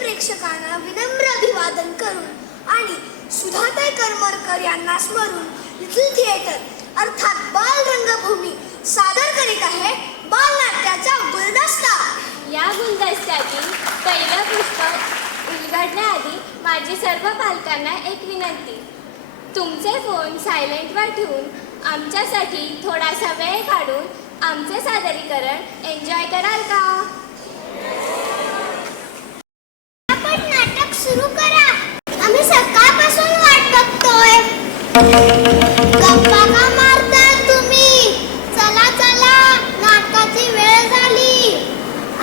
प्रेक्षकांना विनम्र अभिवादन करून आणि सुधाताई करमरकर यांना स्मरून लिटिल थिएटर अर्थात बाल रंगभूमी सादर करीत आहे बालनाट्याचा गुलदस्ता. या गुलदस्त्यातील पहिलं पुस्तक उलगडण्याआधी माझी सर्व पालकांना एक विनंती. तुमचे फोन सायलेंटवर ठेवून आमच्यासाठी थोडासा वेळ काढून आमचे सादरीकरण एन्जॉय कराल का? आपण नाटक सुरू करा. आम्ही सकाळपासून वाट बघतोय. गप्पा का मारताय तुम्ही? चला चला, नाटकाची वेळ झाली.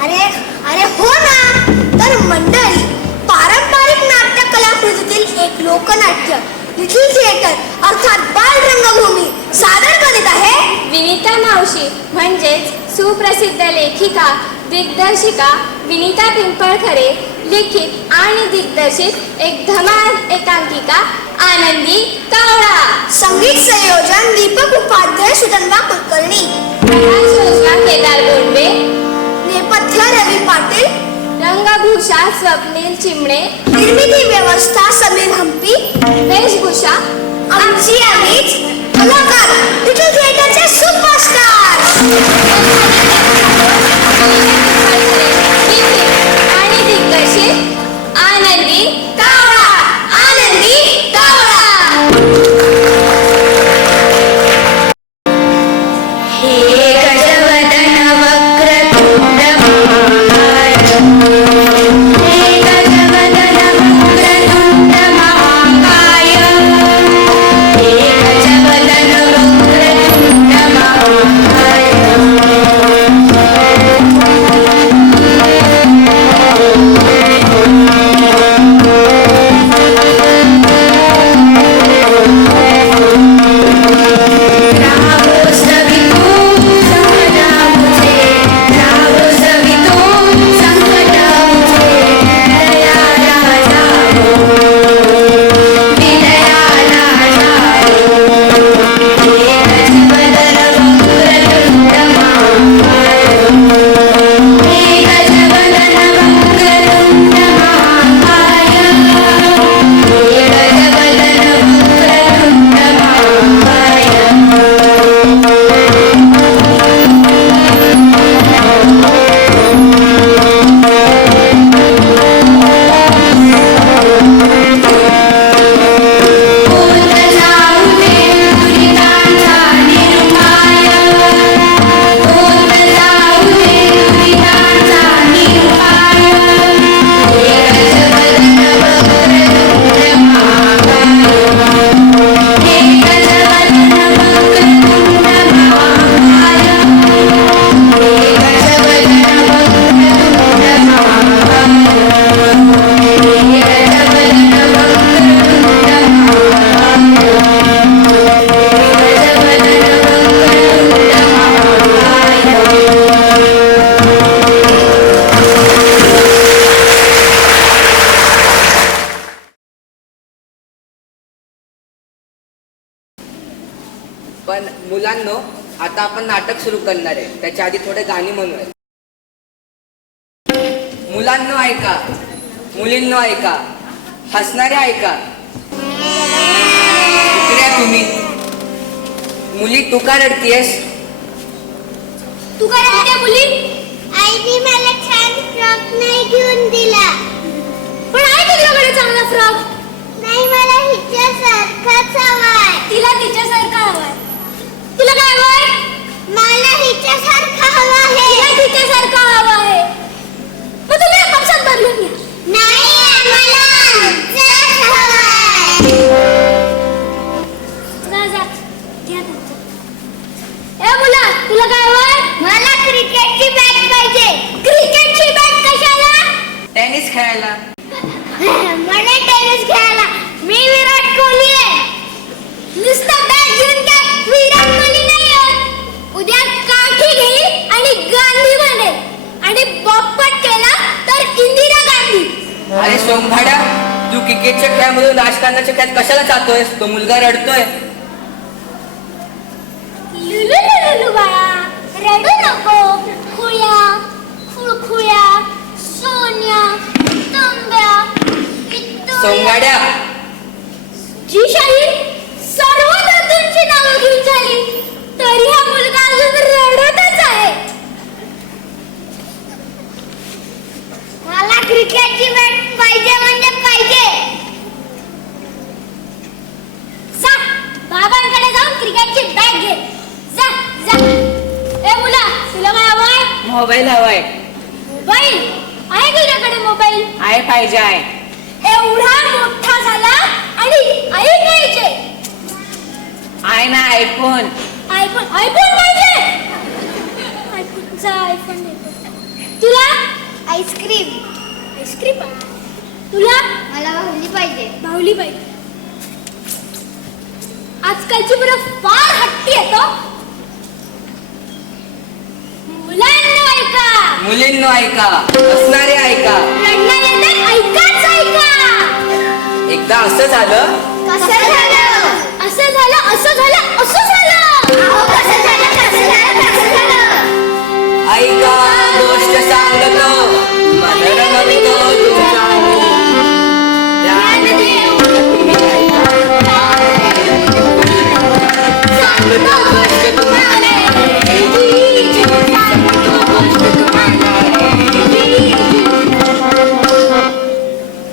अरे अरे हो ना. तर मंडळी, पारंपरिक नाट्य कलाकृतीतील एक लोकनाट्य लिटिल थिएटर अर्थात बाल रंगभूमी सादर करीत आहे विनीता मावशी म्हणजेच सुप्रसिद्ध लेखिका दिग्दर्शिका विनीता पिंपळखरे लिखित आणि दिग्दर्शित एक धमाल एकांकिका आनंदी कावळा. संगीत संयोजन दीपक उपाध्याय सुगंधा कुलकर्णी. योजना केदार बोंडे. नेपथ्य रवी पाटील. रंगभूषा स्वप्नील चिमणे. निर्मिती व्यवस्था समीर हंपी. वेशभूषा आमची आम्हीच कलाकार लिटिल थिएटरचे सुपरस्टार आणि दिग्दर्शित आनंदी कावळा. आनंदी कावळा. हे गजवदन वक्रतुंड महाकाय. हे गजवदन वक्रतुंड महाकाय. हे गजवदन वक्रतुंड महाकाय. पण मुलांनो, आता आपण नाटक सुरू करणार आहे. त्याच्या आधी थोडे गाणी म्हणूया. मुलांनो ऐका, मुलींनो ऐका, हसणारे ऐका. इकडे तुम्ही मुली, तू का रडतीयस? तू काय रडते मुली? आईने मला छान फ्रॉक नाही घेऊन दिला. टेनिस खेळायला. म्हणे टेनिस खेळायला मी विराट कोहली आहे. नुसतं बॅट घेऊन काय विराट कोहली नाही होत. उद्या काठी घेईल आणि गांधी बनेल आणि बॉपट केला तर इंदिरा गांधी. अरे सोमभाड्या, तू क्रिकेटच्या खेळामधून राजकारणाच्या खेळात कशाला जातोयस? तो मुलगा रडतोय. लुलू लुलू बाळा, रडू नको. खुया खुळखुळ्या सोन्या तांब्या सोमगाड्या, जी शाही सर्व धातूंची नावं घेऊन झाली तरी हा मुलगा अजून रडतच आहे. मला क्रिकेटची बॅट पाहिजे म्हणजे पाहिजे. जा बाबांकडे जाऊन क्रिकेटची बॅट घे. जा जा. ए मुला, तुला काय हवंय? मोबाईल हवाय. मोबाईल आहे तुझ्याकडे? मोबाईल आहे, पाहिजे आहे. एवढा मोठा झाला आणि आई पाहिजे. आहे ना आयफोन. आयफोन आयफोन पाहिजे. आयफोनचा आयफोन देतो तुला. आईस्क्रीम आईस्क्रीम तुला. मला बाहुली पाहिजे. बाहुली पाहिजे. आजकालची मुलं फार हट्टी येतो. मुलांना ऐका, मुलींनो ऐका, असणारे ऐका. रडणारे तर ऐकाच ऐका. एकदा असं झालं. कसं झालं? असं झालं, असं झालं, असं झालं. अहो कसं झालं, कसं झालं, कसं झालं. ऐका गोष्ट सांगतो, मन रमवितो तुमचा ध्यान देऊन तुम्ही ऐका. सांगतो गोष्ट तुम्हाला,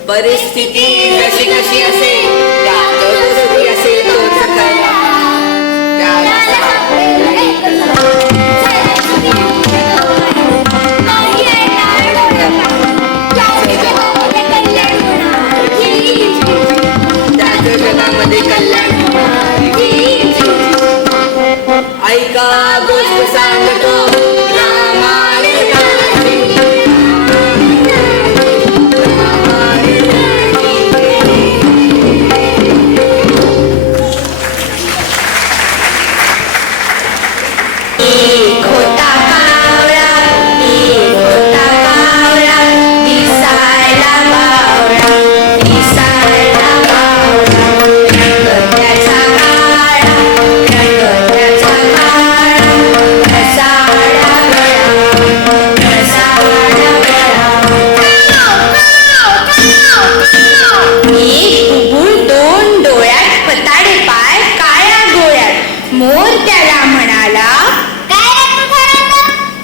परिस्थिती जशी कशी असेल त्यात दुसरी असेल तोच खरा. त्याला त्याच जगामध्ये कल्याण होणार. ऐका गोष्ट सांगतो रामाने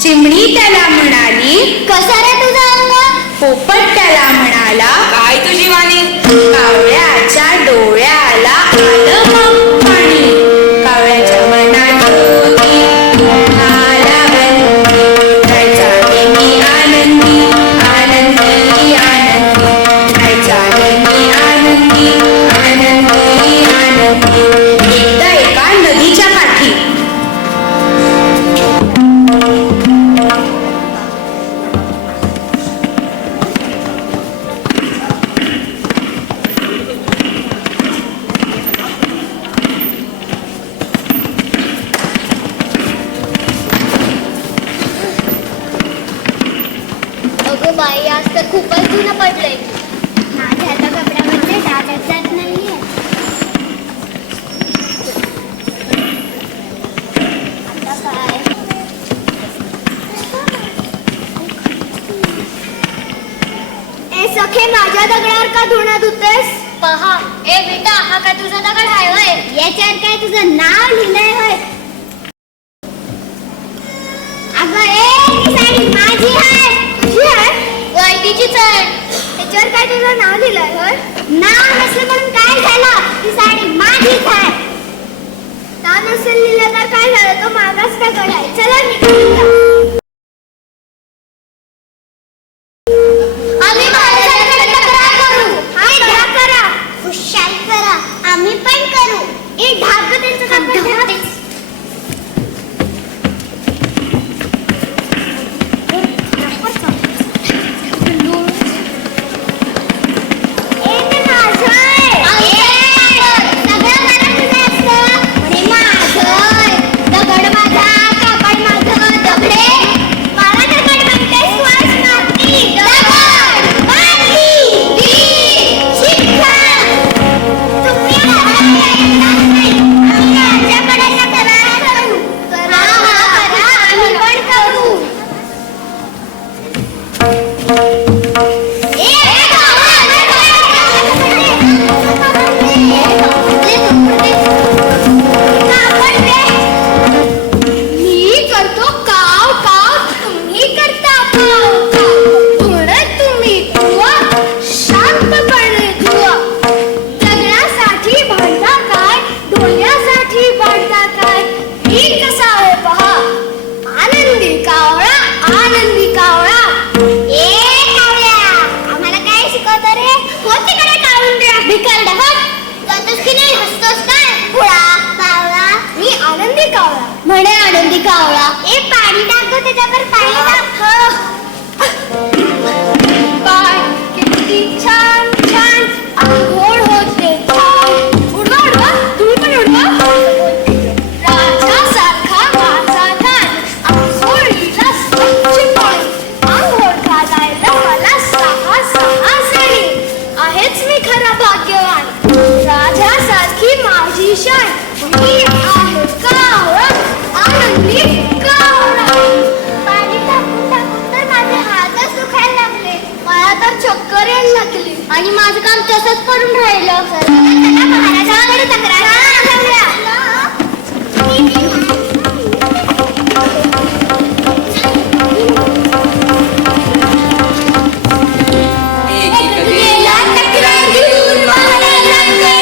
चिमणी त्याला म्हणाली, कसा रे तुझा अंग? पोपट त्याला म्हणाला, काय तुझी वाणी? कावळ्याच्या डोळ्याला आलं मग पाणी. कावळ्याच्या मनात होती मोहाला बंदी, राहायचा नेहमी आनंदी आनंदी आनंदी, राहायचा नेहमी आनंदी आनंदी आनंदी. एकदा एका नदीच्या काठी बाई, आज तर खूपच जुनं पडलंय. माझ्या आता कपड्यामध्ये डागच जात नाहीये. आता काय? ए सखे, माझ्या दगडावर का धुणं धुतेस? पहा. ए बेटा, हा काय तुझा दगड आहे होय? याच्यावर काय तुझं नाव लिहिलंय होय? अगं ए, ती साडी माझी आहे. तुझी आहे? वाईटीचीच आहे. त्याच्यावर काय तुझं नाव लिहिलंय होय? नाव नसलं म्हणून काय झालं? ती साडी माझीच आहे. नाव नसेल लिहिलं तर काय झालं? तो माझाच दगड आहे. चला निघून जा. आम्ही महाराजांकडे तक्रार करू. हा, घ्या करा. हुशार करा. आम्ही पण करू. ए ढाक त्यांचं कापड. आणि माझं काम तसंच पडून राहिलं. महाराजांकडे तक्रार गेला तक्रार घेऊन महाराजांकडे.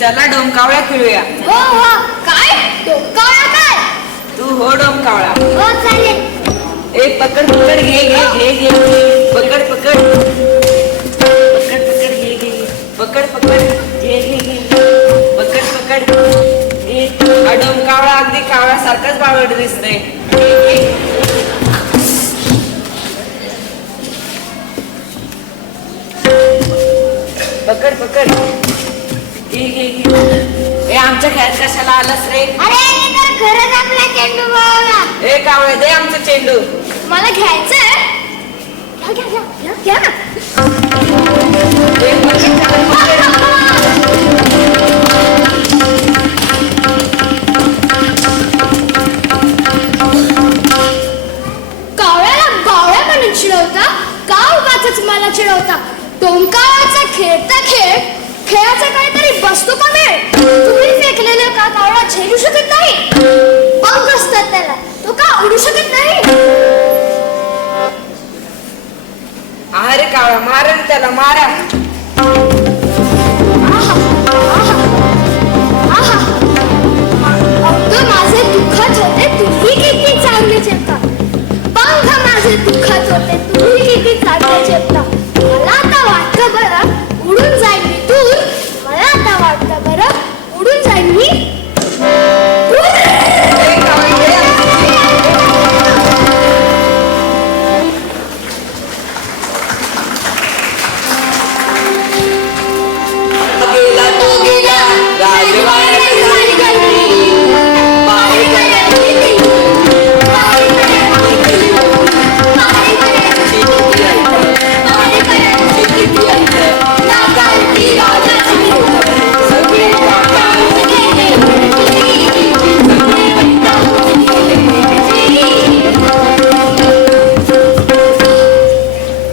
चला डोमकावळा खेळूया. हो हो. काय डोकावळा काय? तू हो डोमकावळा. हो चालेल. ए पकड पकड घे घे घे घे पकड पकड पकड पकड घे घे पकड पकड घे घे घे पकड पकड घे. हा डोमकावळा अगदी कावळ्यासारखाच बावळट दिसतंय. घे, घे. पकड पकड घे घे घे. ए आमच्या खेळात कशाला आलास रे? अरे हे तर खरंच आपला चेंडू बाळा. ए कावळे दे आमचा चेंडू. मला घ्यायचंय. घ्या घ्या घ्या घ्या ना. ए, पकड, पकड, कावळ्याला बावळ्या म्हणून चिडवता का उगाचच मला चिडवता? डोमकावळ्याचा खेळता खेळाचा काहीतरी बसतो का मेळ? तुम्ही फेकलेलं का कावळा झेलू शकत नाही? पंख असतात त्याला, तो का उडू शकत नाही? अरे कावळा मारा रे त्याला मारा. आहा, आहा, आहा. अंग माझे दुःखात होते, तुम्ही किती चांगले चेपता. पंख माझे दुःखात होते, तुम्ही किती चांगले चेपता. मला आता वाटतं बरं उडून जाईन मी दूर. मला आता वाटतं बरं उडून जाईन मी दूर. ए, कावळे दे. गेला तो गेला राजवाड्यात झाली गर्दी.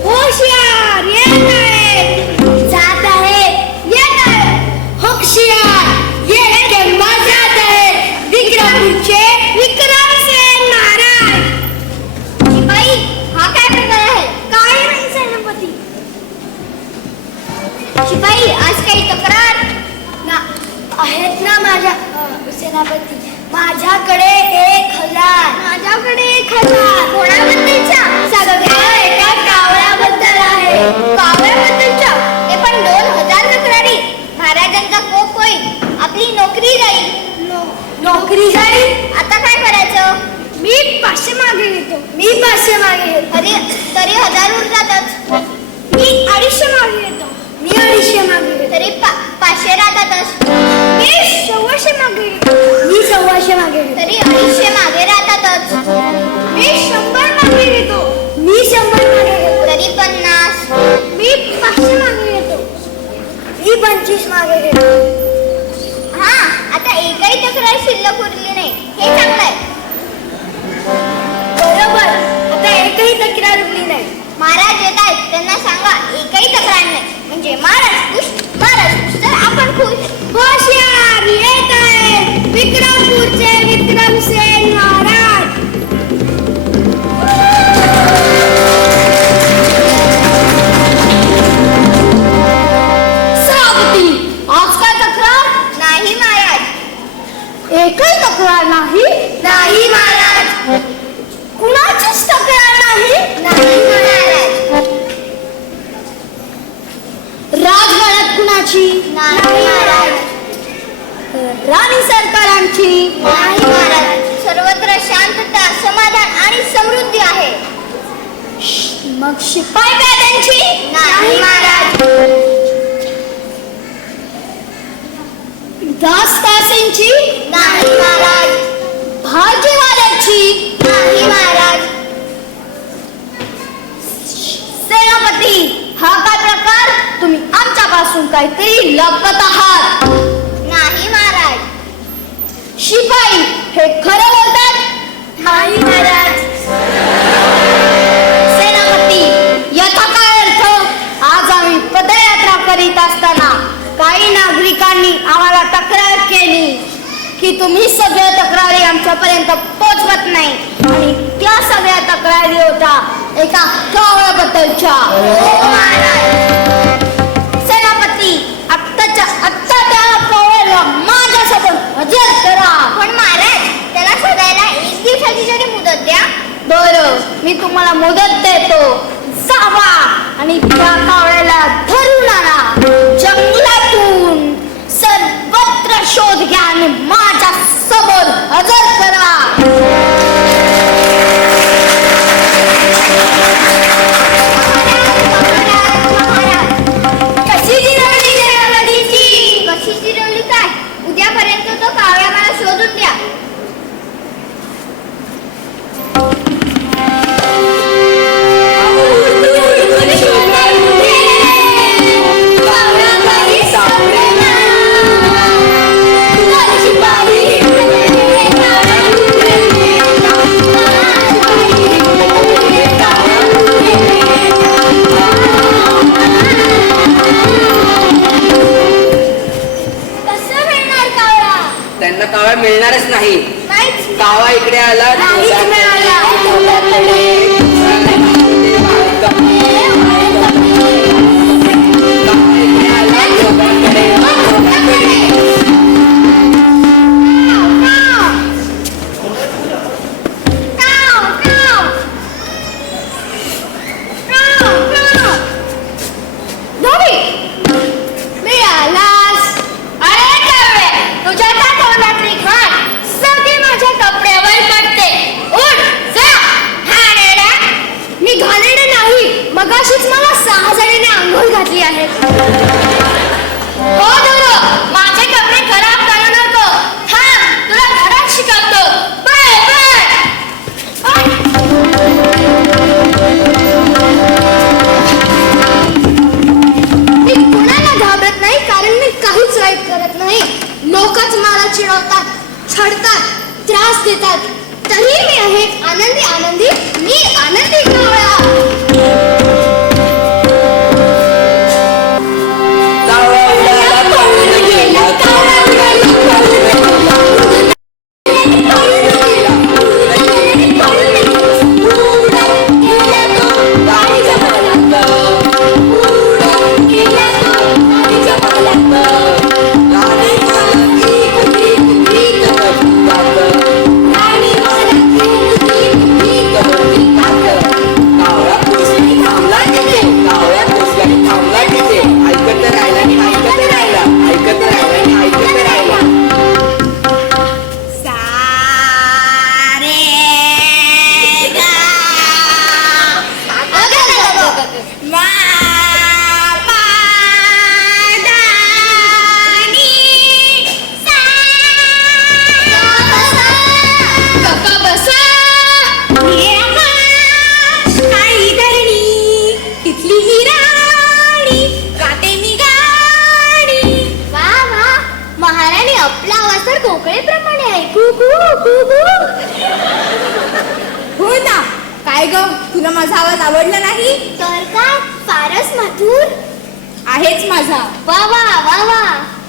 होशियार येत आहेत, जात आहेत, येत आहेत. होशियार येत केव्हा जात आहेत. विक्रमपूरचे विक्रमसेन महाराज. शिपाई, हा काय प्रकार आहे? काय नाही सेनापती. शिपाई, आज काही तक्रार ना आहेत ना माझ्या सेनापती? माझ्याकडे 1000. माझ्याकडे 1000. कोणाबद्दलच्या? सगळ्या एका कावळ्याबद्दल आहे. कावळ्याबद्दलच्या? ते पण 2000 तक्रारी. महाराजांचा कोप होईल, आपली नोकरी जाईल. नोकरी जाईल? आता काय करायचं? मी 500 मागे घेतो. मी 500 मागे घेतो. तरी 1000 उरतातच. मी 250 मागे घेतो. मी 250 मागे घेतो. तरी 500 राहतातच. मी 100 मागे घेतो. मी 100 मागे घेतो. तरी 250 मागे राहतातच. मी 100 मागे घेतो. मी 100 मागे घेतो. तरी 50. मी 500 मागे घेतो. मी 25 मागे घेतो. हा, आता एकही तक्रार शिल्लक उरली नाही. हे चांगलं आहे. बरोबर, आता एकही तक्रार उरली नाही. महाराज येत आहेत, त्यांना सांगा एकही तक्रार नाही. म्हणजे महाराज खुश, महाराज खुश तर आपण खुश. होशियार येत आहेत, विक्रमपूरचे विक्रमसेन महाराज. सभापती, आज काय तक्रार? नाही महाराज. एकही तक्रार नाही? नाही महाराज. कुणाचीच तक्रार नाही? नाही महाराज. राजवाड्यात कुणाची? नाही महाराज. राणी सरकारांची? नाही महाराज. सर्वत्र शांतता, समाधान आणि समृद्धी आहे. मग शिपाई पेद्यांची? नाही महाराज. दासदासींची? नाही महाराज. भाजीवाल्याची? नाही महाराज. सेनापती, हा काय प्रकार? तुम्ही आमच्यापासून काहीतरी लपवत आहात. नाही महाराज. शिपाई हे खरं बोलतात? नाही महाराज. सेनापती, याचा काय अर्थ? आज आम्ही पदयात्रा करीत असताना काही नागरिकांनी आम्हाला तक्रार केली की तुम्ही सगळ्या तक्रारी आमच्यापर्यंत पोहोचवत नाही आणि त्या सगळ्या तक्रारी होत्या एका कावळ्याबद्दलच्या. सेनापती, आत्ता त्या कावळ्याला माझ्यासोबत हजर करा. पण महाराज, त्याला शोधायला 1 दिवसाची जरी मुदत द्या. बरं, मी तुम्हाला मुदत देतो. जावा आणि त्या कावळ्याला धरून आणा. जंगलातून सर्वत्र शोध घ्या आणि माझ्या समोर हजर करा. कशी जिरवली काय? उद्यापर्यंत तो कावळा मला शोधून द्या. त्यांना कावळा मिळणारच नाही. नाहीच. कावळा इकडे आला. नाहीच मिळाला. मगाशीच मला 6 जणीने आंघोळ घातली आहे. हो धरो, माझे कपडे खराब करू नको. थांब, तुला धडा शिकवतो. पळ पळ. मी कुणाला घाबरत नाही, कारण मी काहीच वाईट करत नाही. लोकच मला चिडवतात, छळतात, त्रास देतात, तरी मी आहे आनंदी आनंदी. मी आनंदी कावळा. हो ना. काय ग, तुला माझा आवाज आवडला नाही? तर काय, फारच मधुर आहेच माझा. वा वा वा वा.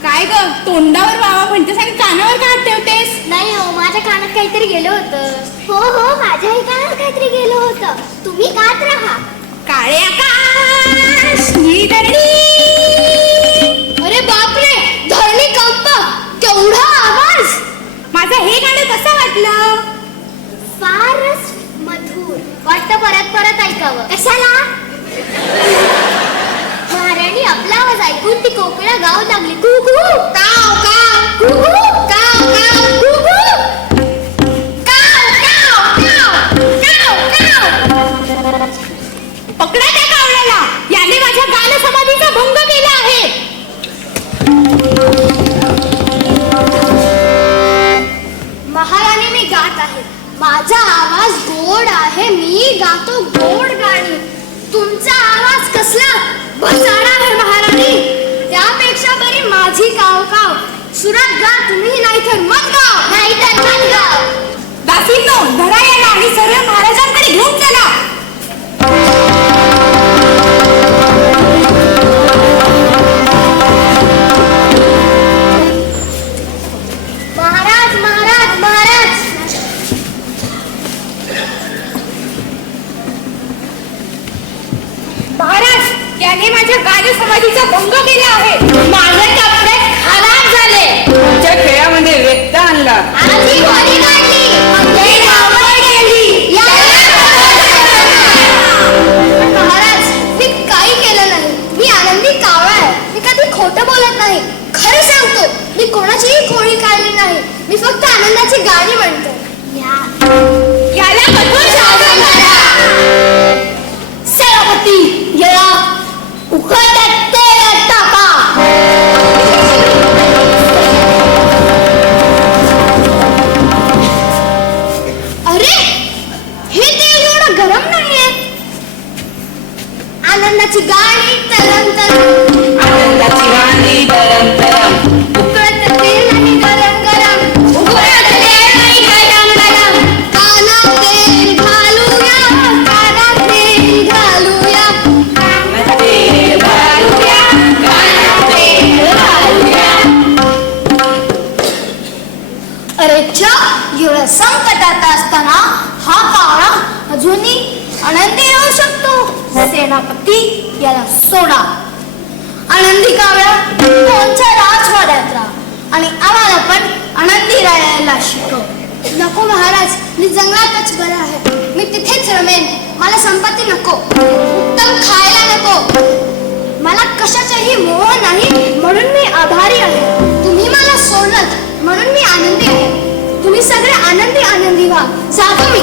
काय ग, तोंडावर वावा म्हणतेस आणि कानावर का हात ठेवतेस? नाही हो, माझ्या कानात काहीतरी गेलं होतं. हो हो, माझ्याही कानात काहीतरी गेलं होतं. तुम्ही गात राहा. काळे आकाश, निळी धरणी. अरे बापरे, धरणी कंप, केवढा आवाज. माझं हे गाणं कसं वाटलं? फारच मधुर वाटतं. परत परत ऐकावं. कशाला? महाराणी आपला आवाज ऐकून ती कोकिळा गाऊ लागली. कुकू काव काव, कुकू काव काव, कुकू काव काव काव काव काव. पकडा त्या कावळ्याला, याने माझ्या गान समाधीचा भंग केला आहे. महाराणी मी गात आहे, माझा आवाज गोड आहे, मी गातो गोड गाणी. तुमचा आवाज कसला बसाडा आहे महाराणी, त्यापेक्षा बरी माझी काव काव. सुरात गा तुम्ही, नाहीतर मत गाव, नाहीतर मत गाव. दासींनो, धरा याला आणि सरळ महाराजांकडे घेऊन चला. महाराज महाराज महाराज. महाराज, त्याने माझ्या गान समाधीचा भंग केला आहे. माझे कपडे खराब झाले, तुमच्या खेळामध्ये व्यक्त आणला. आजी घरी काढली, आमची धावपळ केली. पण महाराज, मी काही केलं नाही. मी आनंदी कावळा आहे, मी कधी खोटं बोलत नाही. खरं सांगतो, मी कोणाचीही खोळी काढली नाही. मी फक्त आनंदाची गाणी म्हणतो. याला कठोर शासन करा. सेनापती, याला उकळत्या तेलात टाका. अरे, हे तेल एवढं गरम नाहीये. आनंदाची गाणी तरंग तरंग, आनंदाची गाणी तरंग तरंग. उकळतं तेल आणि गरम गरम, उकळतं तेल आणि गरम गरम. कानात तेल घालूया, कानात तेल घालूया, तेल घालूया, कानात तेल घालूया. अरे च्या, एवढ्या संकटात असताना हा कावळा अजूनही आनंदी राहू शकतो. सेनापती, याला सोडा. आनंदी कावळा, कोणच्या राजवाड्यात राहा आणि आम्हाला पण आनंदी राहायला शिकव. नको महाराज, मी जंगलातच बरं आहे. मी तिथेच रमेन. मला संपत्ती नको, उत्तम खायला नको. मला कशाचाही मोह नाही, म्हणून मी आभारी आहे. तुम्ही मला सोडलत म्हणून मी आनंदी आहे. तुम्ही सगळे आनंदी आनंदी व्हा. जातो मी.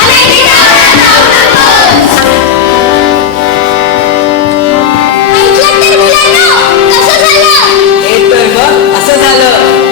आनंदी कावळा, जाऊ नकोस. ऐकलत तर मुलांनो, कसं झालं? येतोय मग, असं झालं.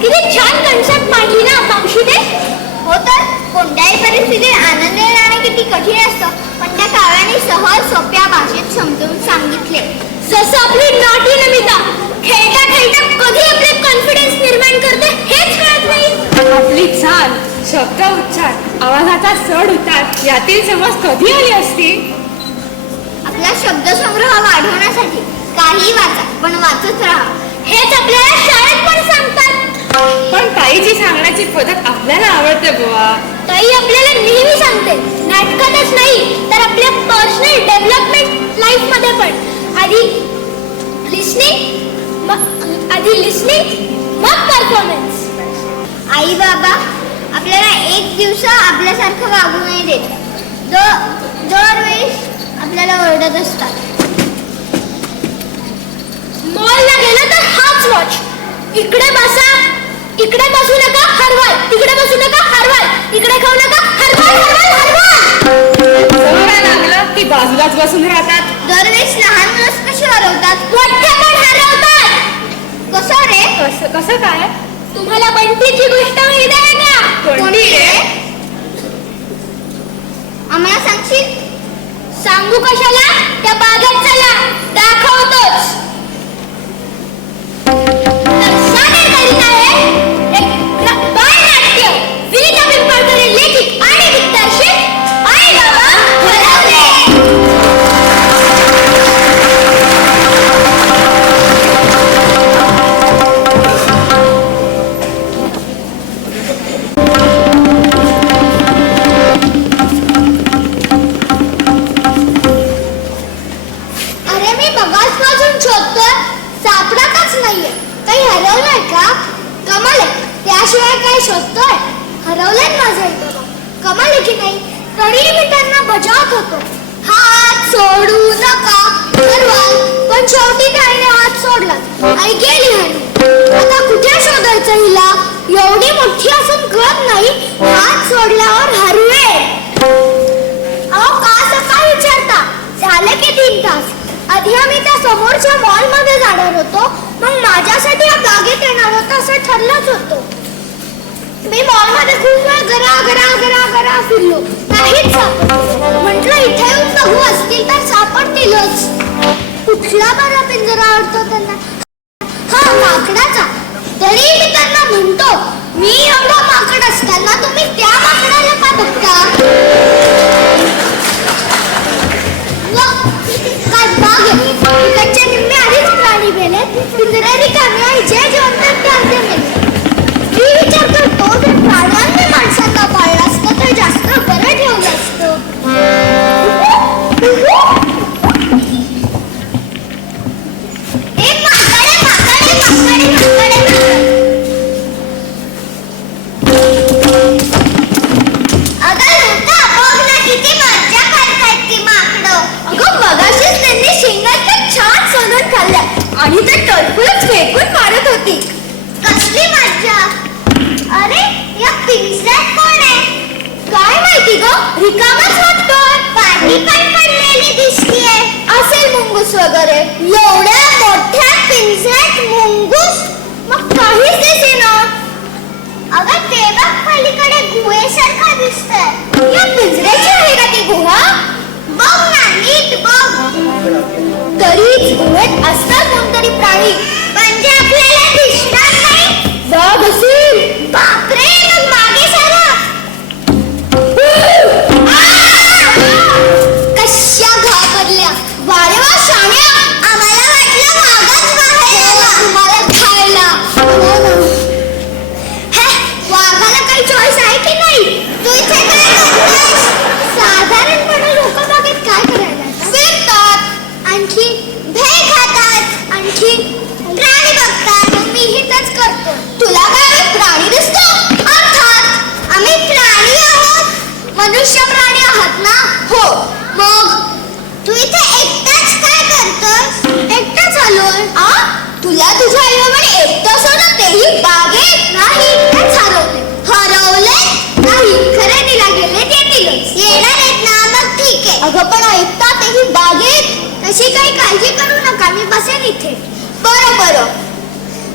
किती छान कन्सेप्ट मांडली ना मावशीने. हो तर, कोणत्याही परिस्थितीत आनंद येणे किती कठीण असतं, पण त्या काव्याने सहज सोप्या भाषेत समजून सांगितले. जसं आपली नाटी नमिता खेळता खेळता कधी आपले कॉन्फिडन्स निर्माण करते हेच कळत नाही. आपली चाल, शब्द उच्चार, आवाजाचा चढ उतार यातील समज कधी आली असती. आपला शब्दसंग्रह वाढवण्यासाठी काही वाचा, पण वाचत राहा. हेच आपल्याला शाळेत पण सांगतात. पण ताईची सांगण्याची पद्धत आपल्याला आवडते बुवा. ताई आपल्याला नेहमी सांगते, नाटकातच नाही तर आपल्या पर्सनल डेव्हलपमेंट लाईफ मध्ये पण. आधी लिसनिंग मग परफॉर्मन्स. आई बाबा आपल्याला एक दिवस आपल्यासारखं वागू नाही देत. दरवेळेस आपल्याला ओरडत असतात. मॉलला गेलं तर हाच वॉच, इकडे बसा, इकडे बसू नका, हरवाल, तिकडे बसू नका, हरवाल, इकडे खाऊ नका, हरवाल हरवाल हरवाल. सवय लागलं की बाजूलाच बसून राहतात. दरवेळेस लहान मुलं कशी हरवतात, मोठे पण हरवतात. कसं रे? कसं काय? तुम्हाला बंटीची गोष्ट माहिती आहे का? कोणती रे? आम्हाला सांगशील? सांगू कशाला? त्या बागेत चला, दाखवतोच. तर सादर करीत आहे एक बालनाट्य. हरवलाय माझा आई बाबा. कमाल आहे की नाही. तरी मी त्यांना बजावत होतो, हात सोडू नका परवाल. पण शेवटी त्याने हात सोडला आणि गेली हरली. आता कुठे शोधायचं हिला. एवढी मोठी असून कळत नाही हात सोडल्यावर हरवे. अहो का असं काय विचारता. झाले की 3 तास. आधी आम्ही त्या समोरच्या मॉल मध्ये जाणार होतो, मग माझ्यासाठी या बागेत येणार होतं असं ठरलंच होतं. मी मॉल मध्ये खूप वेळ गरा फिरलो, काहीच सापडलं. म्हटलं इथे येऊन बघू, असतील तर सापडतीलच. कुठला बरा पिंजरा आवडतो त्यांना. हा माकडाचा. तरी मी त्यांना म्हणतो, मी एवढा माकड असताना तुम्ही त्या माकडाला का बघता. काय बाग आहे. तिकडचे निम्मे आधीच प्राणी मेले, पिंजरे रिकामे आहे. जे जिवंत ते अर्धे मेले. मी विचार करतो, जर प्राण्यांनी माणसांना पाळलं असतं तर जास्त बरं ठेवलं असतं. आणि ते टरफलच फेकून मारत होती. कसली मज्जा. अरे या पिंजऱ्यात कोण आहे. काय माहिती ग, रिकामच वाटतोय. पाठी पण पडलेली दिसतीये. असेल मुंगूस वगैरे. एवढ्या मोठ्या पिंजऱ्यात मुंगूस. मग काहीच दिसेना. अगं ते बघ पलीकडे गुहेसारखा दिसतंय. या पिंजऱ्याची आहे का ती गुहा. बघ ना नीट बघ. तरीच गुहेत असतात कोणतरी प्राणी. म्हणजे आपल्याला दिसणार नाही. बघ असेल. बापरे मग मागे सारा. कशा घाबरल्या. वारे वा शाण्या. आम्हाला वाटलं वाघच बाहेर आला तुम्हाला खायला. वाघाला काही चॉईस आहे की नाही. तू इथे काय करतोस. साधारणपणे लोक बागेत काय करायला फिरतात, आणखी भेळ खातात, आणखी प्राणी बघतात. मीही तेच करतो. तुला काय प्राणी दिसतो. अर्थात आम्ही प्राणी आहोत. मनुष्य प्राणी आहात ना. हो मग तू इथे एकटाच काय करतोस. एकटाच आलोय. तुला तुझ्या आईबाबाने एकटं सोडलं तेही बागेत. नाही तेच हरवले नाही. खरेदीला गेले येतीलच. येणार आहेत ना. मग ठीक आहे. अगं पण ऐकता तेही बागेत. तशी काही काळजी करू नका, मी बसेन इथे. बरं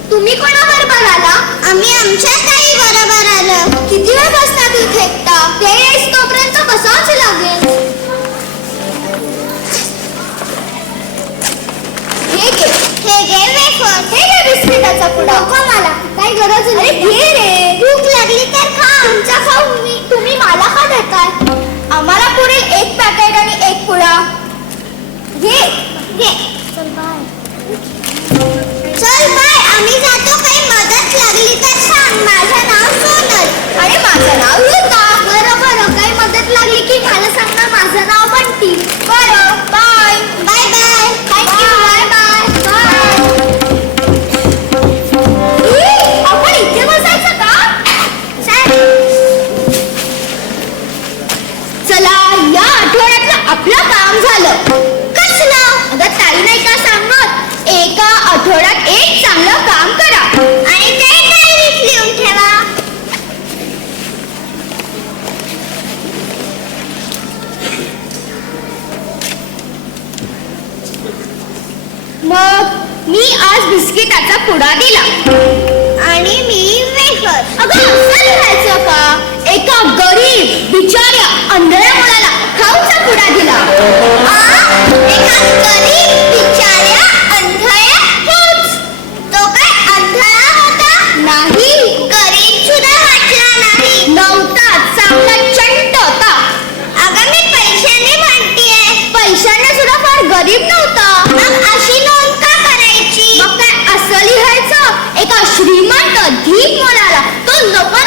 तुम्ही कोणाबरोबर आला. आम्ही आमच्या ताई बरोबर आलो. किती वेळ बसतात इथे एकटा. ते येईस तोपर्यंत बसावंच लागेल. हे घे वेफर. हे घे बिस्किटाचा पुडा. नको मला, काही गरज नाही. घे रे. भूक लागली तर खा. तुमचा खाऊ तुम्ही मला का देताय. आम्हाला पुढील 1 पॅकेट आणि 1 पुडा. घे. चल बाय. आम्ही जातो. काही मदत लागली तर सांग. माझं नाव सोनल. अरे माझं नाव ऋता. बरं काही मदत लागली की मला सांग ना. माझं नाव बंटी. बरं बाय. Bye thank you. बाय. आपण इथे बसायचं का. चला या आठवड्यातलं आपलं काम झालं. कसलं. अगं ताई नाही का सांगत. एका आठवड्यात एक चांगलं काम करा आणि ते डायरीत लिहून ठेवा. मग मी आज बिस्किटाचा पुडा दिला आणि मी वेफर. अगं असं लिहायचं का. एका गरीब बिचाऱ्या अंधळ्या मुलाला खाऊचा पुडा दिला. एका गरीब बिचाऱ्या अंधळ्या खाऊच. तो काय अंधळा होता. नाही. गरीब सुद्धा वाटला नाही. नव्हता. चांगला चंट होता. अगं मी पैशाने म्हणतीये. पैशाने सुद्धा फार गरीब नव्हता. मग अशी नोंद का करायची. मग काय असं लिहायचं. एका श्रीमंत धीक मुलाला तो नको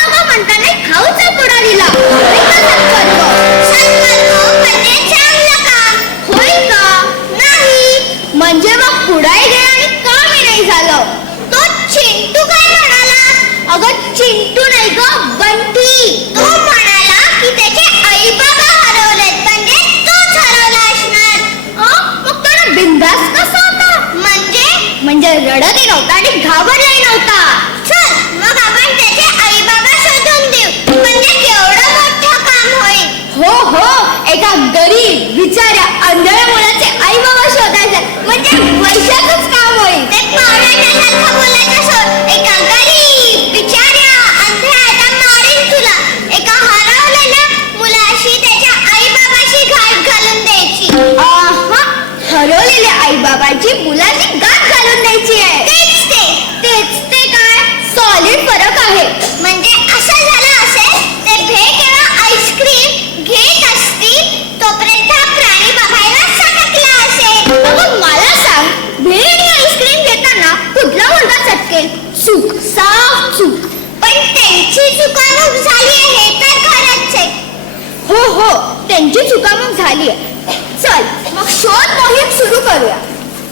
झाली आहे. चल मग शोध मोहीम सुरू करूया,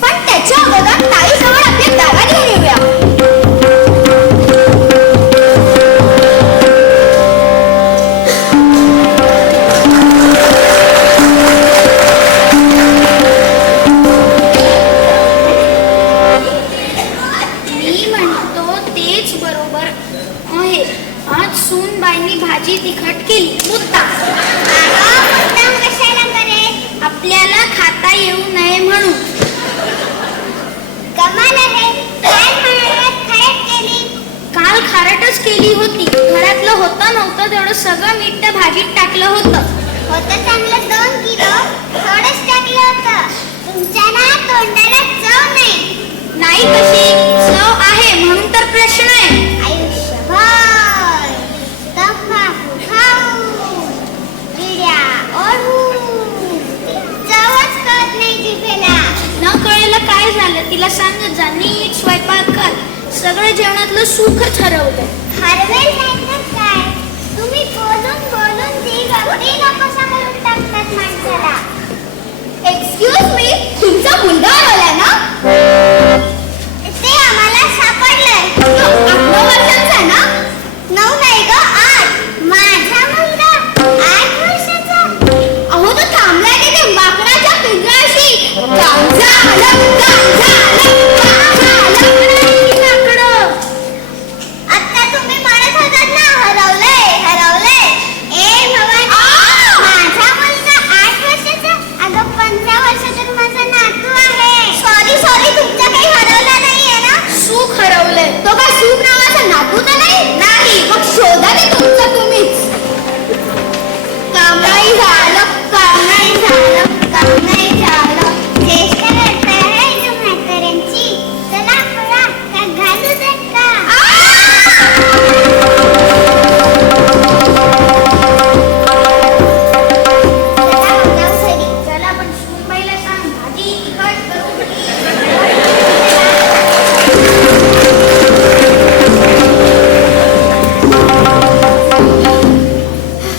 पण त्याच्या अगोदर ताईजवळ आपली बॅगा घेऊन येऊया. मी म्हणतो तेच बरोबर आहे. आज सूनबाईंनी भाजी तिखट केली, मुद्दाम. मुद्दाम कशाला करे? आपल्याला खाता येऊ नये म्हणून. कमाल आहे. काय म्हणालात? खरंच केली? काल खारटच केली होती. घरातलं होतं नव्हतं तेवढं सगळं मीठ त्या भाजीत टाकलं होतं. होतं चांगलं 2 किलो, थोडंच टाकलं होतं. तुमच्या ना तोंडाला चव नाही. नाही कशी चव आहे म्हणून तर प्रश्न आहे. आयुष्यभर तंबाखू खाऊन, विड्या ओढून, चवच कळत नाही जिभेला. न कळलेलं काय झालं तिला सांगत जा. नीट स्वयंपाक कर. सगळं जेवणातलं सुखच हरवलंय. हरवेल नाही तर काय? तुम्ही बोलून बोलून ती गप्पी नकोसा करून टाकतात माणसाला. एक्सक्यूज मी, तुमचा मुलगा आला ना? ते आम्हाला सापडलंय. 9 वर्षांचा ना? 9 नाही ग, 8. माझा मुलगा 8 वर्षाचा. अहो तो थांबलाय तिथे माकडाच्या पिंजऱ्याशी. गांजा आलं, गांजा आलं, गांजा आलं. माकडं. आता तुम्ही म्हणत होतात ना हरवलंय हरवलंय. ए भवानी, माझा मुलगा 8 वर्षाचा. अगं 15 वर्षाचा माझा नातू आहे. सॉरी सॉरी, तुमचा काही हरवला नाहीये ना? सुख हरवलंय. तो काय सूप नावाचा नातू तर नाही? मग शोधा ते तुमचं तुम्हीच. काम नाही झालं, काम नाही झालं, काम नाही झालं. ज्येष्ठ करता आहे इथं म्हाताऱ्यांची. चला पळा, का घालू देत का? चला जाऊ घरी. चला पण सूनबाईला सांग भाजी तिखट करून घे.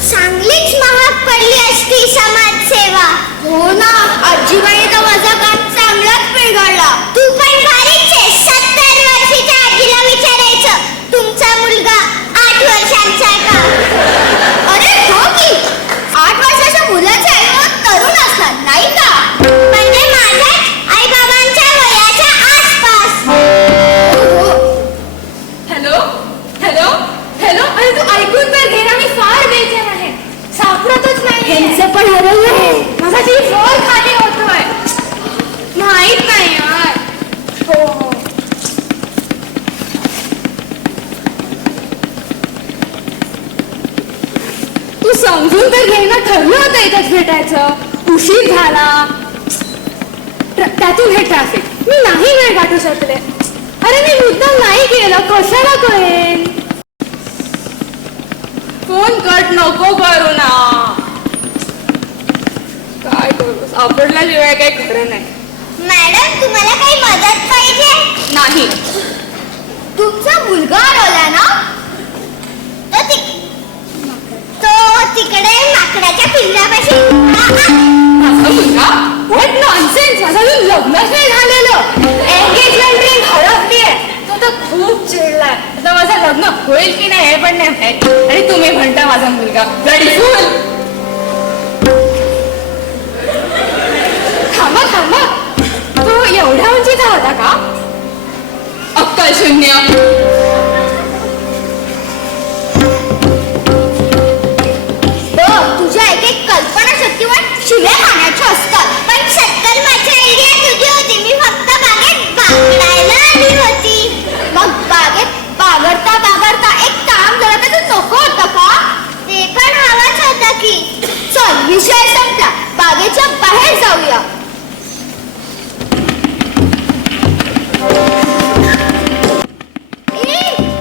चांगलीच महाग पडली असती समाजसेवा. हो ना, आजीबाईचा माझा काम चांगलाच बिघडला. तू पण भारीच आहे. 70 वर्षाच्या आजीला विचारायचं तुमचा मुलगा 8 वर्षांचा आहे का? अरे हो की, 8 वर्षाच्या मुलाचे आई तरुण असणार नाही का? म्हणजे माझ्या आई बाबांच्या वयाच्या आसपास. Hello hello hello. अरे तू ऐकून तर घे ना, मी फार बेचैन आहे. सापडतच नाही. ह्यांचं पण हरवलंय. माझा जीव फोर खाली होतोय. माहित नाही यार. हो हो. तू समजून तर घे ना, ठरलं होतं इथंच भेटायचं. उशीर झाला. त्यातून हे ट्रॅफिक. मी नाही वेळ गाठू शकले. अरे मी मुद्दाम नाही केलं, कशाला कळेल. फोन कट नको करू ना. काय करू, सापडल्याशिवाय काही खरं नाही. मॅडम, तुम्हाला काही मदत पाहिजे? नाही. तुमचा मुलगा हरवला ना? तो तिकडे माकडाच्या पिंजऱ्यापाशी. माझा मुलगा? What nonsense. माझं अजून लग्नच नाही झालेलं. एंगेजमेंट रिंग हरवलीये. तो तर खूप चिडलाय. आता माझं लग्न होईल की नाही हे पण नाही माहित. आणि तुम्ही म्हणता माझा मुलगा ब्लडी फूल. थांबा थांबा, तो एवढ्या उंचीचा होता का? अक्कल शून्य. तुझ्या एक एक कल्पनाशक्तीवर शिव्या खाण्याच्या असतात. पण सत्कर्माची आयडिया तुझी होती. मी फक्त बागेत बागडायला आली होती. मग बागेत बागडता बागडता एक काम झालं तर तू नको होतं का? ते पण हवंच होतं की. चल, विषय संपला. बागेच्या बाहेर जाऊया.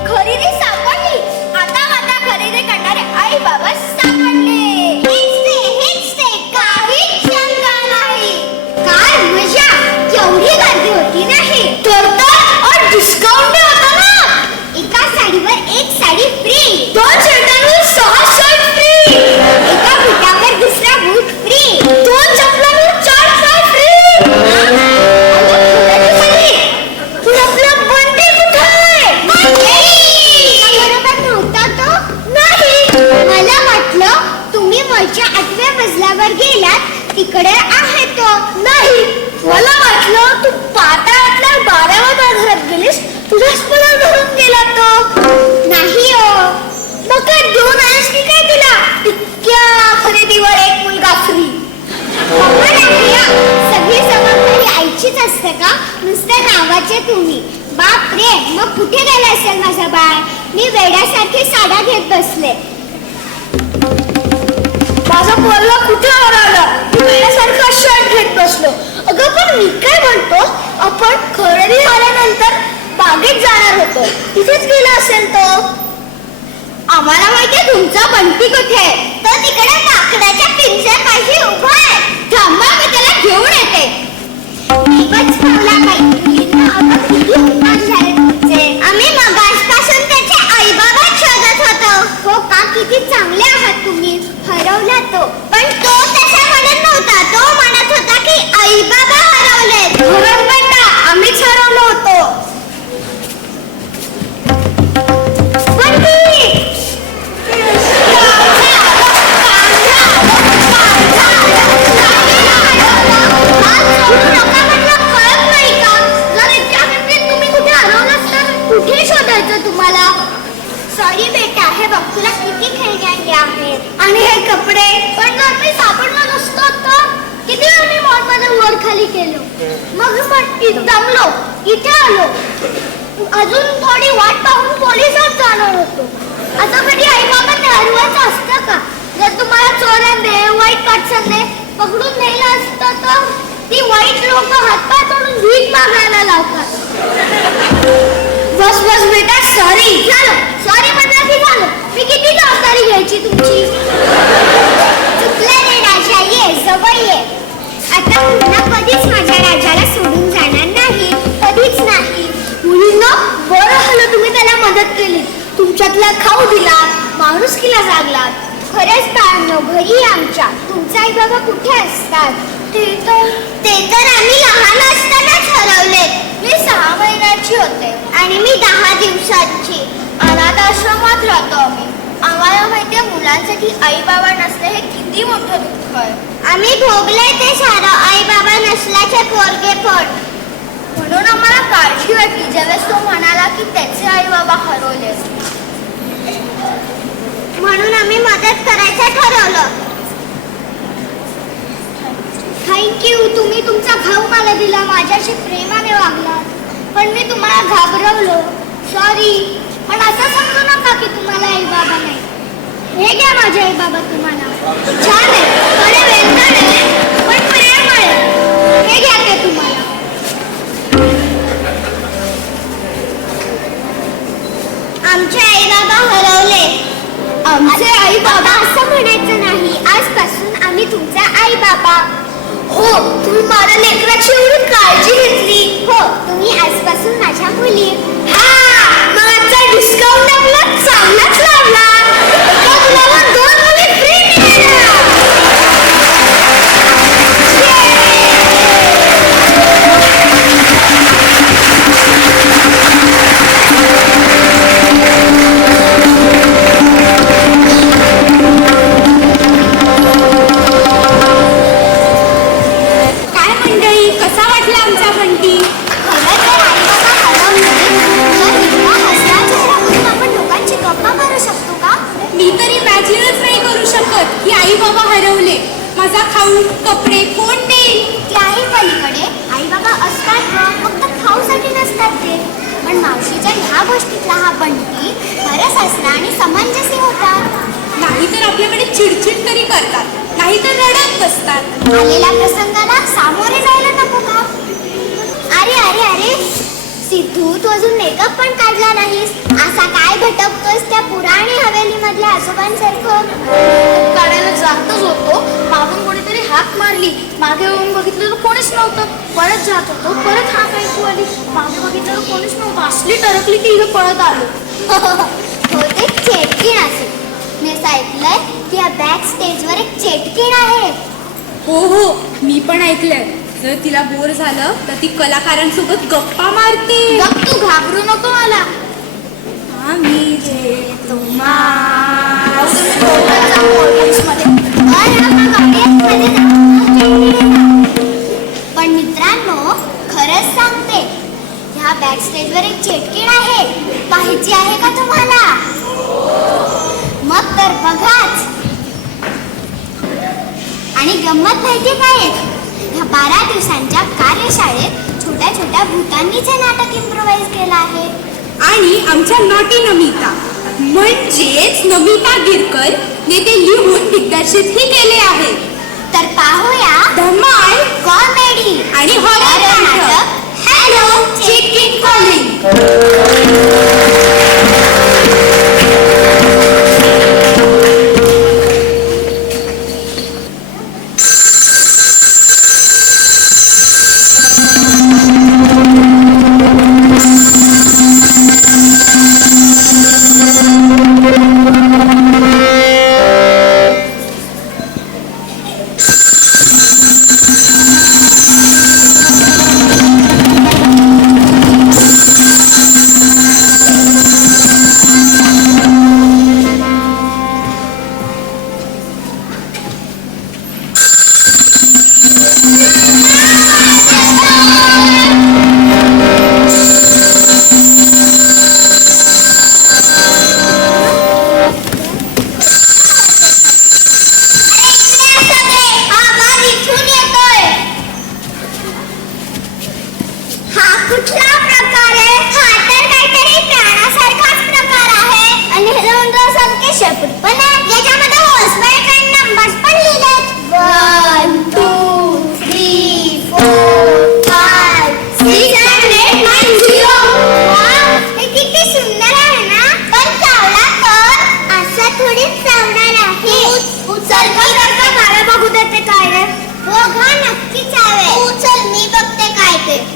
खरेदी सापडली. आता खरेदी करणारे आई बाबा सापडले. हेच ते, काहीच शंका नाही. काय मजा, केवढी गर्दी होती नाही तर और डिस्काउंट होता ना. एका साडीवर एक साडी फ्री, 2 शर्टांवर 6 शर्ट फ्री, एका बुटावर दुसरा बूट फ्री, 2 बोलला कुठे हरवला वेळासारखा शर्ट घेत बसलो. अगं पण मी काय म्हणतो, आपण खरेदी झाल्यानंतर बागेत जाणार होतो, तिथेच गेला असेल तो. आम्हाला माहितीये तुमचा बंटी कुठे आहे. तो तिकडे लाकडाच्या पिंजऱ्यापाशी उभा आहे. थांबा, मी त्याला घेऊन येते. खूपच चांगला बाई, मुलींना आता किती उपास झाले तुमचे. आम्ही मगासपासून त्याचे आईबाबा शोधत होतो. हो का, किती चांगले आहात तुम्ही. हरवला तो, पण तो तसा म्हणत नव्हता. तो म्हणत होता की आईबाबा हरवले. धरण बेटा, आम्हीच हरवलो होतो. तुम्हाला सॉरी बेटा, हे बघ तुला किती खेळणी आणली आहेत आणि हे कपडे. पण जर मी सापडलो नसतो तर किती वेळ मी मॉलमध्ये वर खाली केलो. मग दमलो, इथे आलो. अजून थोडी वाट पाहून पोलिसात जाणार होतो. असं कधी आई बाबांनी हरवायचं असतं का. जर तुम्हाला चोरांनी वाईट माणसांनी पकडून नेलं असतं तर ती वाईट लोक हातपाय तोडून भीक मागायला लावतात. बस बस बेटा, सॉरी. झालं, सॉरी म्हटलं की झालं. मी किती जबाबदारी घ्यायची तुमची. चुकलं रे राजा, ये जवळ ये. आता पुन्हा कधीच माझ्या राजाला सोडून जाणार नाही, कधीच नाही. मुलींना बरं झालं तुम्ही त्याला मदत केली. तुमच्यातला खाऊ दिला, माणुसकीला जागलात. खरंच पाळणं घरी आमच्या. तुमचे आई बाबा कुठे असतात. ते तर आम्ही लहान असतानाच हरवले. मी 6 महिन्याची होते आणि मी 10 दिवसांची. अनाथ आश्रमात राहतो आम्ही. आम्हाला माहितीये मुलांसाठी आई बाबा नसणे हे किती मोठं दुःख आहे. आम्ही भोगले ते सारं, आई बाबा नसल्याचे पोरगेपण. म्हणून आम्हाला काळजी वाटली ज्यावेळेस तो म्हणाला की त्याचे आई बाबा हरवले. म्हणून आम्ही मदत करायचं ठरवलं. थँक्यू, तुम्ही तुमचा खाऊ मला दिला, माझ्याशी प्रेमाने वागलात. पण मी तुम्हाला घाबरवलो, सॉरी. पण असं समजू नका की तुम्हाला आई बाबा नाही. हे घ्या माझे आई बाबा तुम्हाला. छान आहे, थोडे वेगळे आहे पण प्रेम आहे. हे घ्या ते तुम्हाला. आमचे आई बाबा हरवले. आमचे आई बाबा असं म्हणायचं नाही. आजपासून आम्ही तुमचा आई बाबा. हो, तुम्ही माझ्या लेकराची एवढी काळजी घेतली. हो, तुम्ही आजपासून माझ्या मुली. हा, मग आजचा डिस्काउंट आपला चांगलाच लावला. एका मुलाला 2 मुली फ्री मिळाल्या. माझा खाऊ कपडे कोण देईल. त्याही पलीकडे आई बाबा असतात ना, फक्त खाऊसाठी नसतात ते. पण मावशीच्या ह्या गोष्टीतला हा बंटी खरंच असला आणि समंजसी होता. नाहीतर आपल्याकडे चिडचिड तरी करतात, नाहीतर रडत बसतात. आलेल्या प्रसंगाला सामोरे जायला नको का. अरे अरे अरे सिद्धू, तू अजून मेकअप पण काढला नाहीस. असा काय भटकतोस त्या पुराणी हवेली मधल्या आजोबांसारखं. काढायला जातच होतो, मागून कोणीतरी हाक मारली. मागे येऊन बघितलं तर कोणीच नव्हतं. परत जात होतो, परत हाक ऐकू आली. मागे बघितलं तर कोणीच नव्हतं. असली टरकली की इथं पळत आलो. हो, ते चेटकीण असेल. मी असं ऐकलंय की या बॅक स्टेजवर एक चेटकीण आहे. हो हो, मी पण ऐकलंय. जर तिला बोर झालं तर ती कलाकारांसोबत गप्पा मारते. गप, तू घाबरू नको मला. आम्ही जे पण मित्रांनो, खरंच सांगते, ह्या बॅक स्टेजवर एक चेटकीण आहे. पाहायची आहे का तुम्हाला. मग तर बघाच. आणि गंमत माहिती काय, ह्या 12 दिवसांच्या कार्यशाळेत छोट्या छोट्या भूतांनीचे नाटक इम्प्रोवाइज केलं आहे. आणि आमच्या नॉटी नमिता म्हणजेच नमिता गिरकर ने ते लिहून दिग्दर्शितही केले आहे. तर पाहूया धमाल कॉमेडी आणि हॉरर नाटक हॅलो चिटकिट कॉलिंग.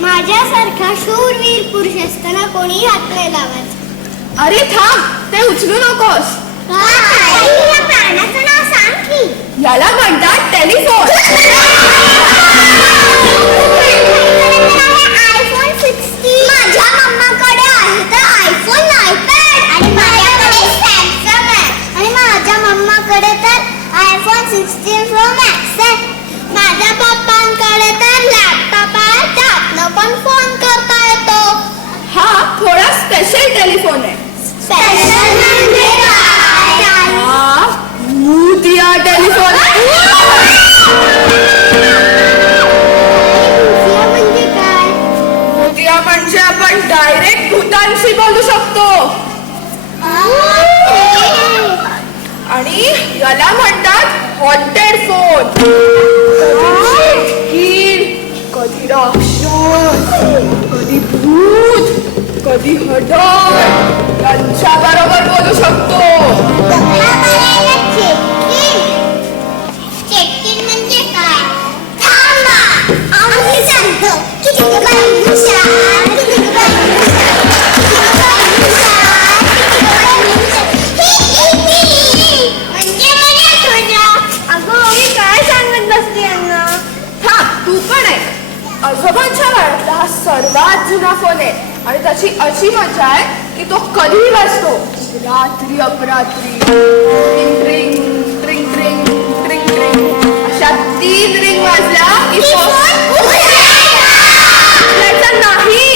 माझ्यासारखा शूरवीर पुरुष असताना कोणी हात नाही लावायचा. अरे थांब, ते उचलू नकोस. या प्राण्याचं नाव सांग की. याला म्हणतात टेलिफोन. आयफोन 16. माझ्या मम्माकडे आहे तर आयफोन आयपॅड. आणि माझ्याकडे सॅमसंग आहे. आणि माझ्या मम्माकडे तर आयफोन 16 प्रो मॅक्स आहे. माझ्या पप्पांकडे तर लॅपटॉप आहे, त्यातनं पण फोन करता येतो. हा थोडा स्पेशल टेलिफोन आहे. स्पेशल म्हणजे काय? हा भूतिया टेलिफोन. म्हणजे काय? भूतिया म्हणजे आपण डायरेक्ट भूतांशी बोलू शकतो. आणि याला म्हणतात हॉन्टेड फोन. कधी राक्षस, कधी भूत, कधी हडळ यांच्या बरोबर बोलू शकतो. चेक-इन म्हणजे काय? थांबा, आम्ही सांगतो. किती बाई हुशार, किती बाई हुशार, किती बाई हुशार, किती बाई हुशार. म्हणजे मला तुझ्या. अगं मी काय सांगत बसते यांना. थांब, तू पण आहे. आजोबांच्या काळातला हा सर्वात जुना फोन आहे आणि त्याची अशी मजा आहे की तो कधीही वाजतो. रात्री अपरात्री ट्रिंग ट्रिंग ट्रिंग ट्रिंग ट्रिंग ट्रिंग अशा 3 रिंग वाजल्या की फोन उचलायचा नाही.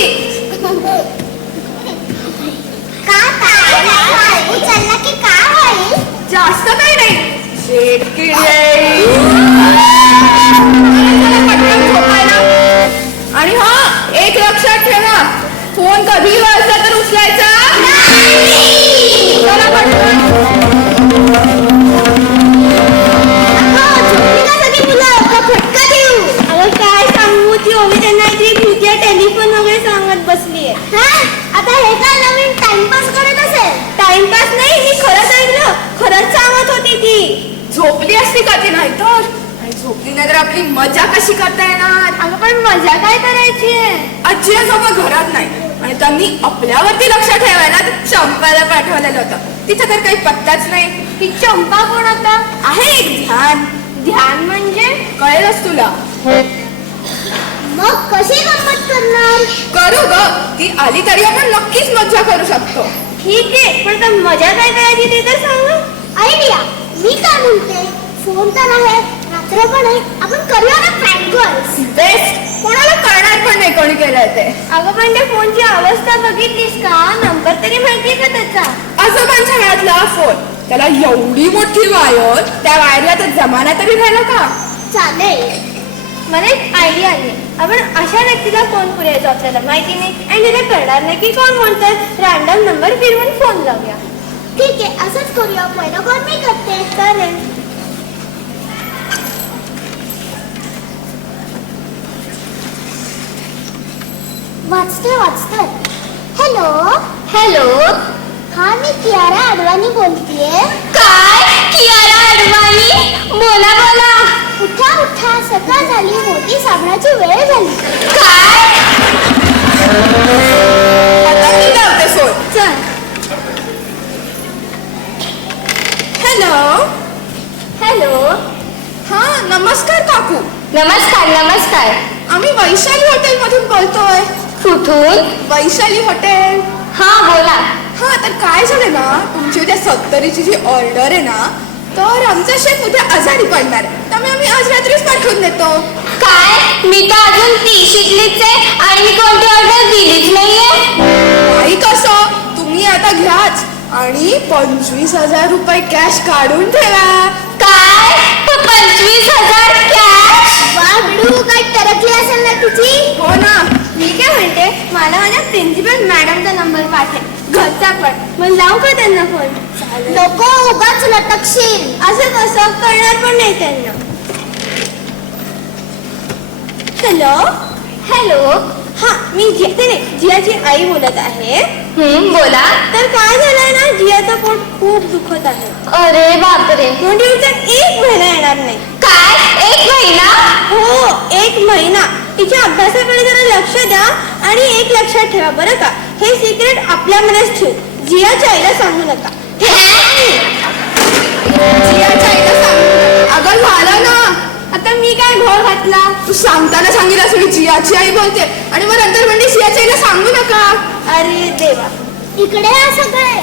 उचलला की काय होईल? जास्त काही नाही. शेतकिडी पटकन झोपायला. आणि हा एक लक्षात ठेवा, फोन कधी वाजला तर उचलायचा चला पटकन. काय सांगू ती ओवी त्यांना इथे भूतिया टेलिफोन वगैरे सांगत बसलीये. आता हे काय नवीन टाइमपास करत असेल? टाइमपास नाही, मी खरंच ऐकलं. खरंच सांगत होती ती. झोपली असती का ती नाही तर. आणि झोपली नाही तर आपली मजा कशी करता येणार. अगं पण मजा काय करायची आहे. आजी आजोबा घरात नाही आणि त्यांनी आपल्यावरती लक्ष ठेवायला चंपाला पाठवलेलं होतं. तिचा तर काही पत्ताच नाही. ही चंपा कोण आता? आहे एक ध्यान. ध्यान म्हणजे? कळेलच तुला. मग कशी गंमत करणार? करू ग, ती आली तरी आपण नक्कीच मजा करू शकतो. ठीक आहे, पण आता मजा काय करायची ते तर सांगा. आयडिया. मी काय म्हणते, फोन तर आहे, रात्र पण आहे, आपण करूया ना प्रँक कॉल्स. बेस्ट. कोणाला कळणार पण नाही कोणी केलंय ते. अगं पण त्या फोनची अवस्था बघितलीस का? नंबर तरी माहितीये का त्याचा? आजोबांच्या घरातला फोन, त्याला एवढी मोठी वायर, त्या वायरला तर जमाना तरी राहिला का? चालेल. मला एक आयडिया आली. आपण अशा व्यक्तीला फोन पुरायचो आपल्याला माहिती नाही आणि तिला कळणार नाही की कोण म्हणतात. रॅन्डम नंबर फिरवून फोन लावूया. ठीक आहे, असंच करूया. पहिला कॉल मी करते. चालेल. वाचतोय. Hello hello. हा मी कियारा अडवाणी बोलतेय. काय? कियारा अडवाणी? बोला बोला. उठा उठा, सकाळ झाली, मोठी साबणाची वेळ झाली. काय? आता मी लावते फोन. चल. हॅलो. हॅलो. हा नमस्कार काकू. नमस्कार नमस्कार. आम्ही वैशाली हॉटेल मधून बोलतोय. कुठून? वैशाली हॉटेल. हा बोला. हा तर काय झालं ना, तुमची उद्या 70ची जी ऑर्डर आहे ना, तर आमचा शेफ उद्या आजारी पडणार आहे, त्यामुळे आम्ही आज रात्रीच पाठवून देतो. काय? मी तर अजून 30 इडलीच आहे आणि मी कोणती ऑर्डर दिलीच नाहीये. नाही कसं, तुम्ही आता घ्याच आणि 25,000 रुपये कॅश काढून ठेवा. काय? 25,000 कॅश? वा बिडू, काय टरकली असेल ना तुझी. हो ना. मी काय म्हणते, मला माझ्या प्रिन्सिपल मॅडमचा नंबर पाठव, घरचा पण. मग लावू का त्यांना फोन? नको, उगाच लटकशील. असं कसं करणार पण नाही त्यांना. हॅलो. हॅलो. हा मी जियाची आई बोलत आहे. बोला. तर काय झालंय ना, जियाचं पोट खूप दुखत आहे. अरे बापरे. म्हणजे तिचा 1 महिना येणार नाही. काय? 1 महिना? हो, 1 महिना. तिच्या अभ्यासाकडे जरा लक्ष द्या आणि एक लक्षात ठेवा बरं का, हे सिक्रेट आपल्यामध्येच ठेवू. जियाच्या आईला सांगू नका. जियाच्या आईला सांग. अगं झालं ना. आता मी काय घोळ घातला? तू सांगताना सांगितलं मी जियाची आई बोलते आणि मग नंतर म्हणजे जियाच्या आईला सांगू नका. अरे देवा, इकडे असं काय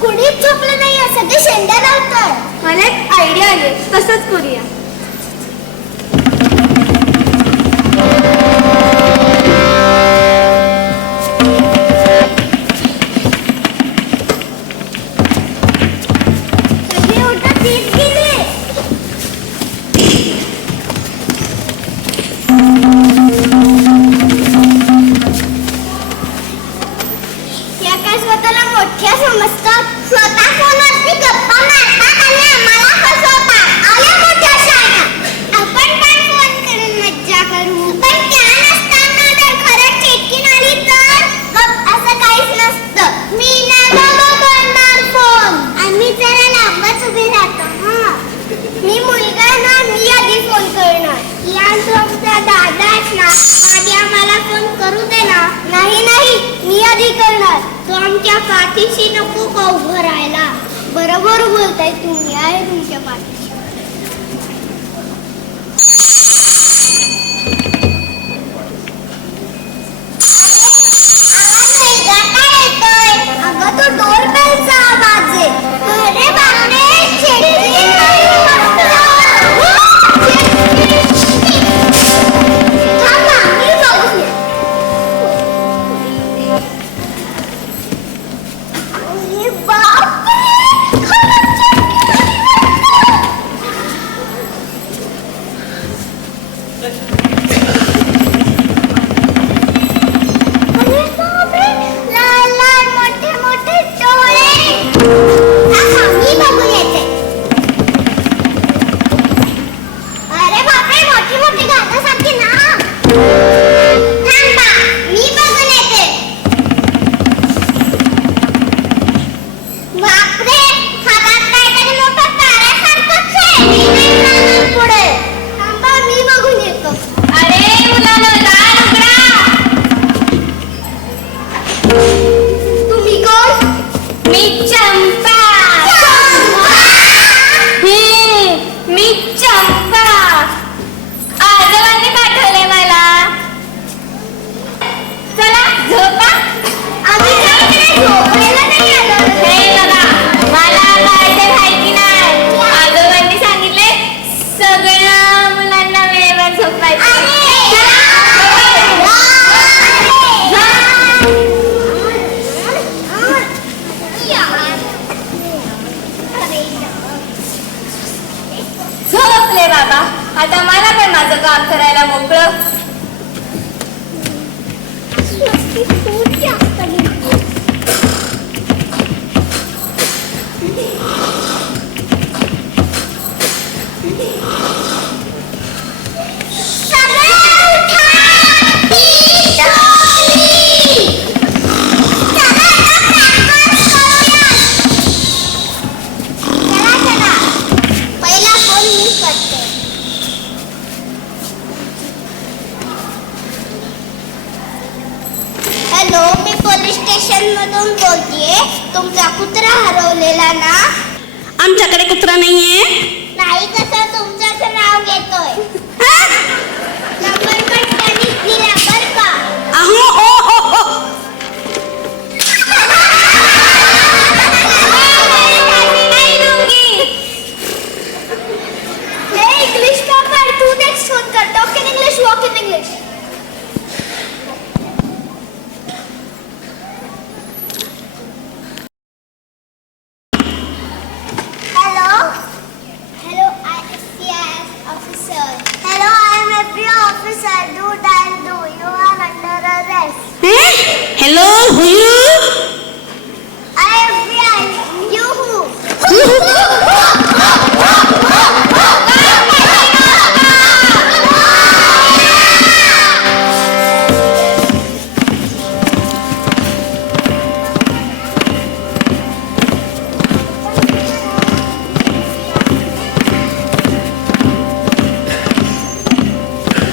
कुणीच झोपलं नाही, सगळे शेंड्या लावतोय. मला एक आयडिया आली, तसंच करूया. सगळे उठा, तीच गेले. या काय स्वतःला मोठ्या समजतात, स्वतः फोनवरती गप्पा मारतात आणि आम्हाला फसवतात. आल्या मोठ्या शाळा. आपण पण फोन करून मज्जा करू, पण त्या नसताना जर खरंच चेटकीन आली तर असं काहीच नसतं. मी नाही बाबा करणार फोन. आम्ही जरा लांबच उभे राहतो. हा मी मुलगा ना, मी आधी फोन करणार. या तुमचा दादाच ना, आधी आम्हाला फोन करू दे ना. नाही नाही, मी आधी करणार. तो आमच्या पाठीशी नको का उभं राहायला. बरोबर बोलताय तुम्ही, आहे तुमच्या पाठीशी. आवाज वेगळा येतोय. अगं तो डोरबेलचा आवाज आहे. अरे बापरे, चेटकीन नाही थांबा, मी बघून येते. अरे बापरे, खरंच चेटकीन अरे बापरे, लाल लाल मोठे मोठे डोळे. थांबा, मी बघून येते. अरे बापरे, मोठी मोठी घाटासारखी ना. थांबा, मी बघून येते. बापरे, हातात काहीतरी मोठं ताऱ्यासारखंच आहे. मी नाही जाणार पुढे. थांबा, मी बघून येतो. अरे मुलांनो, दार उघडा. तुम्ही कोण? मी चंपा. मी चंपा. आजोबांनी पाठवले मला. चला झोपा. आम्ही काय इकडे झोपायला नाही आलो. हे बघा, मला काय ते माहिती नाही. आजोबांनी सांगितले सगळ्या मुलांना वेळेवर झोपायचं. चला, झोपले बाबा. आता मला पण माझं काम करायला मोकळं. खूप जास्त गेली. सगळे उठा. ती झोपली. करून बोलतीये. तुमचा कुत्रा हरवलेला ना? आमच्याकडे कुत्रा नाहीये. नाही, कसं तुमचंच नाव घेतोय. नंबर पण त्यांनीच दिला बर का. अहो ओ ओ ओ हे इंग्लिश टॉपर, तू नेक्स्ट फोन कर. Talk in English, walk in English. Hello. Hello, IFPS officer. Hello, I am FB officer. Do dial do. You are under arrest. Hello who you? IFBI. You who?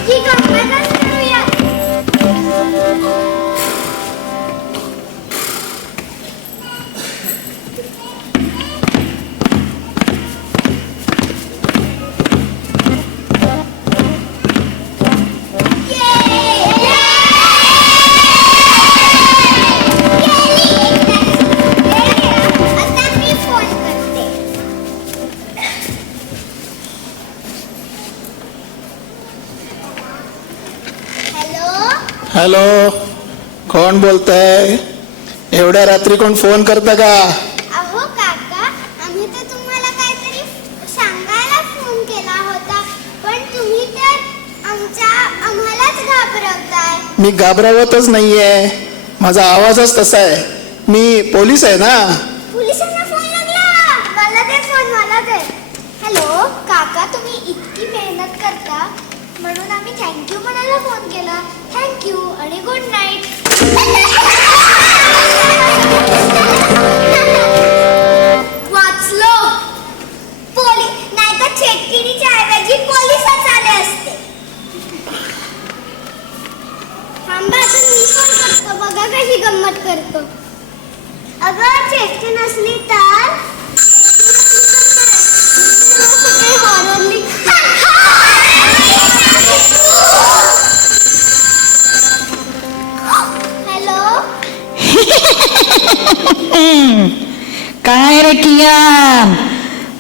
ठीक आहे, आपण करूया. आता मी phone करते. Hello. Hello, कोण बोलतंय? एवढ्या रात्री कोण फोन करतं का? अहो काका, आम्ही तर तुम्हाला काहीतरी सांगायला फोन केला होता, पण तुम्ही तर आम्हालाच घाबरवताय. मी घाबरवतच नाहीये, माझा आवाजच तसा आहे. मी पोलीस आहे ना. पोलिसांना फोन लागला. मला दे फोन, मला दे. हॅलो काका, तुम्ही इतकी मेहनत करता म्हणून आम्ही थँक्यू म्हणायला फोन केला. थँक्यू आणि गुड नाईट. वाचलो. नाही तर छेटकिणीच्या ऐवजी पोलिसच आले असते. थांबा, आता मी फोन करतो. बघा कशी गंमत करतो. अगर छेटकी नसली तर हॉररली. हॅलो. काय रे कियान,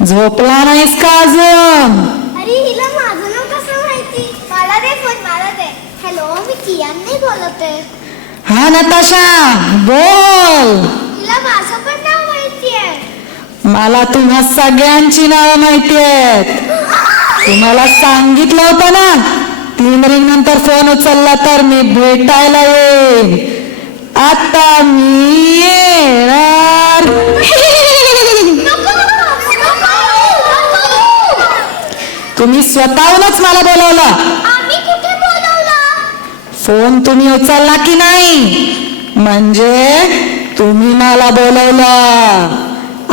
झोपला नाहीस का अजून? अरे हिला माझं नाव कसं माहिती? मला दे फोन, मला दे. हॅलो, मी कियान नाही बोलते. हा नताशा बोल. हिला माझं पण नाव माहिती आहे. मला तुम्हा सगळ्यांची नावं माहिती आहेत. तुम्हाला सांगितलं होतं ना, 3 रिंग नंतर फोन उचलला तर मी भेटायला येईन. आता मी येणार. तुम्ही स्वतःहूनच मला बोलवलं. आम्ही कुठे बोलवलं? फोन तुम्ही उचलला की नाही, म्हणजे तुम्ही मला बोलवलं.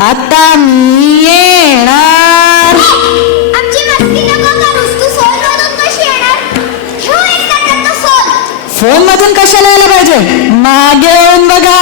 आता मी येणार. आमची मस्ती नको करूस. तू फोन मधून कशी येणार? ठेव एक ताटात तो फोन. फोन मधून कशाला यायला पाहिजे? मागे येऊन बघा.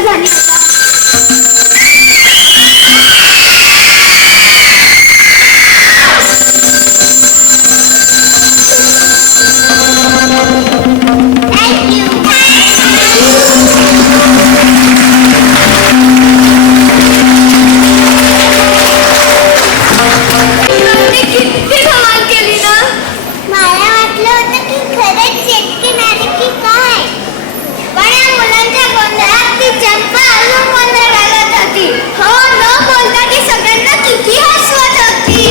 काय झाली आता? किती धमाल केली ना. मला वाटलं होतं की खरंच चेटकीण आली की काय, पण या मुलांच्या गोंधळात ती चंपा अजून गोंधळ घालत होती. हो, न बोलता ती सगळ्यांना किती हसवत होती.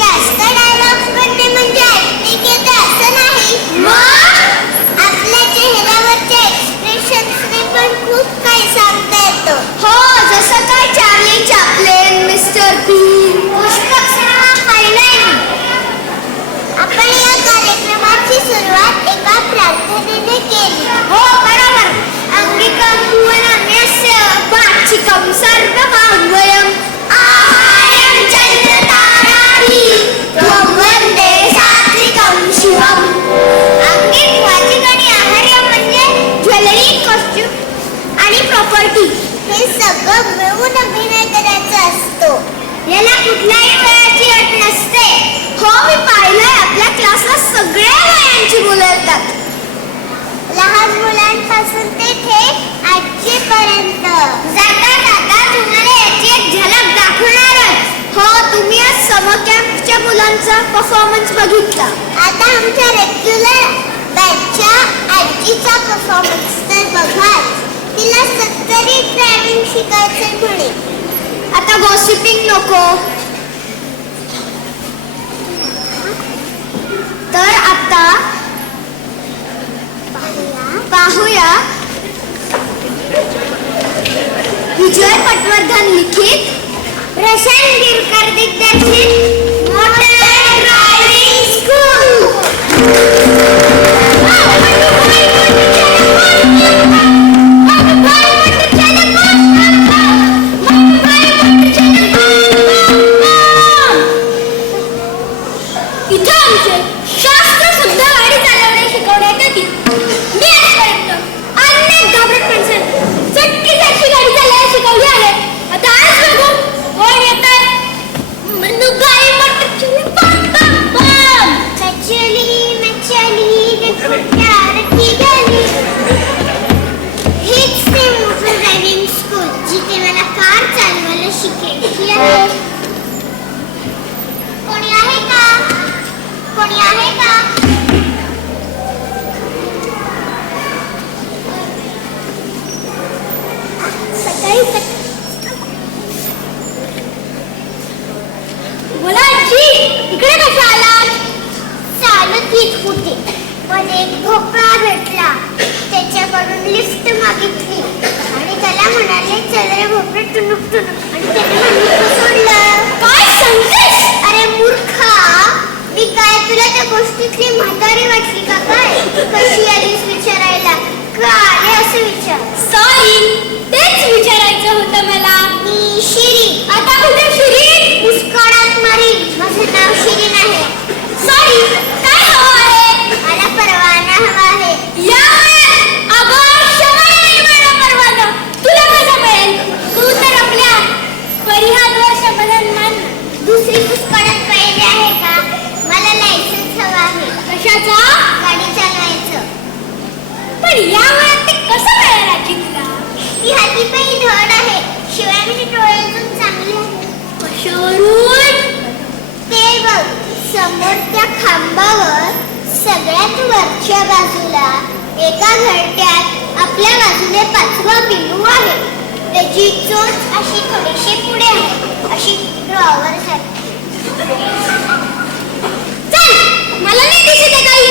जास्त डायलॉग्स बनणे म्हणजे ऍक्टिंग येते असं नाही. मग आपल्या चेहऱ्यावरच्या एक्सप्रेशन्सने पण खूप काही सांगता येतं. हो, जसं काय Charlie Chaplin, Mister Bean. Pushpak cinema पाहिलाय मी. आपण या कार्यक्रमाची सुरुवात एका प्रार्थनेने केली. हो, बरोबर. अंगिकं भुवनमस्य वाचिकं सर्वमान्वयम् आहार्यं चन्द्रताराभिः त्वं वन्दे सात्विकं शिवम्. अंगिक, वाचिक आणि आहार्य म्हणजे ज्वेलरी, कॉस्ट्युम आणि प्रॉपर्टी. हे सगळं मिळून अभिनय करायचा असतो. याला कुठल्याही वयाची अट नसते. हो, मी पाहिलंय आपल्या क्लासला सगळ्या वयांची मुलं येतात. लहान मुलांपासून ते थेट आजीपर्यंत. जाता जाता तुम्हाला याची एक झलक दाखवणारच. हो, तुम्ही आज समर कॅम्पच्या मुलांचा परफॉर्मन्स बघितला. आता आमच्या रेग्युलर बॅचच्या आजीचा परफॉर्मन्स तर बघा. तिला 70 ड्रायव्हिंग शिकायचे म्हणे. आता गॉसिपिंग नको. तर आता पाहूया विजय पटवर्धन लिखित, प्रशांत गिरकर दिग्दर्शित मोटर ड्रायव्हिंग स्कूल. इथं आमचे शास्त्र शुद्ध गाडी चालवणे शिकवण्यात येते. मी आजपर्यंत अनेक घाबरट माणसांना चटकीसारखी गाडी चालवायला शिकवली आहे. आता आज बघू कोण येतंय. गाई मोटर पम पम पम. कचली मचली प्यार की गली. हेच ते मोटर ड्रायव्हिंग स्कूल जिथे मला कार चालवायला शिकायची आहे. कोणी आहे का? कोणी आहे का? सकाळी बोला आजी, इकडे कशा आलात? चालत येत होते पण एक भोपळा भेटला. त्याच्याकडून लिफ्ट मागितली आणि त्याला म्हणाले चल रे भोपळे टुनुक टुनुक, आणि त्याने म्हणून सोडलं. काय सांगतेस? अरे मूर्खा, मी काय तुला त्या गोष्टीतली म्हातारी वाटली का काय? कशी आलीस विचारायला? का आले असं विचार. सॉरी, तेच विचारायचं होतं मला. मी शिरी. आता कुठे शिरीन? मुस्काडात मारीन. माझं नाव शिरीन आहे. सॉरी, काय हवं आहे? मला परवाना हवा आहे. या अवश्य मिळेल मला परवाना. तुला कसं मिळेल? तू तर आपल्या परिहारवर समाधान मान. दुसरी मुस्काडात पाहिजे आहे का? मला लायसन्स हवा आहे. कशाचा? गाडी चालवायचं. पण या वयात ते कसं मिळेल आजी तुला? ही हातीपायी धड आहे. शिवाय मी डोळ्यातून चांगली आहे. कशावरून? ते बघ, समोर त्या खांबावर सगळ्यात वरच्या बाजूला एका घरट्यात आपल्या बाजूने 5वा पिलू आहे. त्याची चोच अशी थोडीशी पुढे आहे, अशी ड्रॉवर सारखी. चल, मला नाही दिसत आहे काही.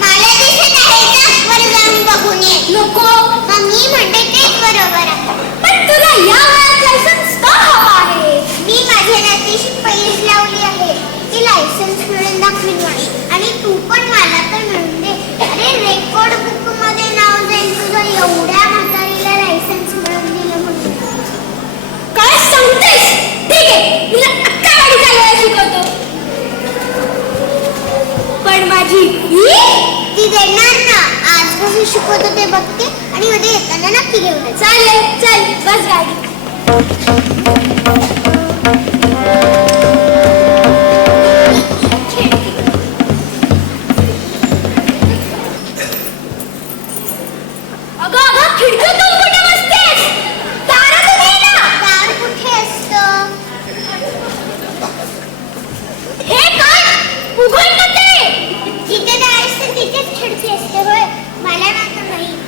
मला दिसत आहे ना, वर जाऊन बघून ये. नको. मग मी म्हणते तेच बरोबर आहे. पण तुला या वयात लायसन्स का हवा आहे? मी माझ्या नातीशी पैज लावली आहे. ती लायसन्स मिळून दाखवीन म्हणे. आणि तू पण मला तर मिळून दे. अरे रेकॉर्ड बुक मध्ये नाव जाईल तुझं, एवढ्या म्हातारीला लायसन्स मिळून दिलं म्हणून. काय सांगतेस? ठीक आहे, तुला अक्का गाडी चालवायला शिकवतो. पण माझी ती देणार ना. आज कसं शिकवतो ते बघते आणि गाडीमध्ये येताना नक्की घेऊन ये. चालेल चल बस गाडी. अगं अगं खिडकीतून कुठे बसतेस? दारात उभी आहे ना. दार कुठे असतं? हे काय उघड ना ते. जिथे दार असतं तिथेच खिडकी असते होय. मला नव्हतं माहित.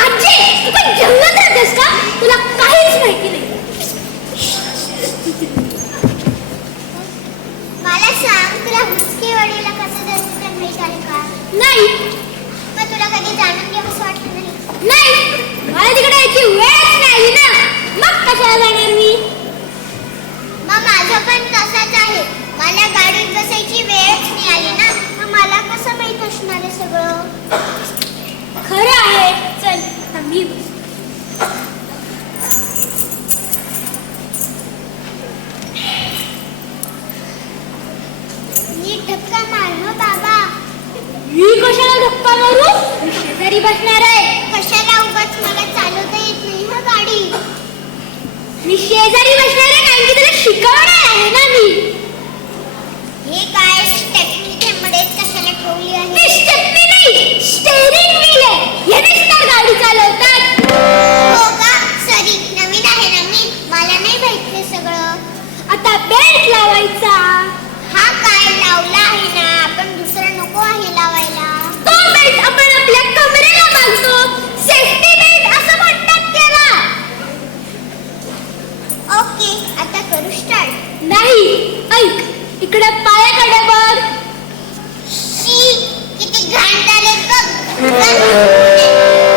आजी तू काय जंगलात राहतेस का? तुला काहीच माहिती नाही. मला सांग, तुला हुसकेवाडीला कसं जायचं ते माहित आहे का? नाही मग तुला कधी जाणून घ्यावंसं वाटलं नाही? नाही मला तिकडे यायची वेळच नाही ना. मग कशाला जाणार मी? मग माझं पण तसंच आहे. मला गाडीत बसायची वेळच नाही आली ना, मग मला कसं माहित असणार आहे सगळं? खरं आहे. चल आता मी नीट धक्का मार हं बाबा. मी कशाला धक्का मारू? मी शेजारी बसणार आहे. कशाला उगाच, मला चालवता येत नाही हं गाडी. मी शेजारी बसणार आहे कारण की तुला शिकवणार आहे ना मी. हे काय स्टेपनी मध्येच कशाला ठेवली आहे? ती स्टेपनी नाही स्टेअरिंग व्हील आहे. यानेच तर गाडी चालवतात. हो का? सॉरी, नवीन आहे ना मी, मला नाही माहित हे सगळं. आता बेल्ट लावायचा. हा काय लावला आहे ना, आपण दुसरं नको आहे लावायला. तो बेल्ट आपण आपल्या कमरेला बांधतो. सेफ्टी बेल्ट असं म्हणतात त्याला. ओके, आता करू स्टार्ट. नाही ऐक इकडे पायाकडे बघ. शी, किती घाण झालेत बघ.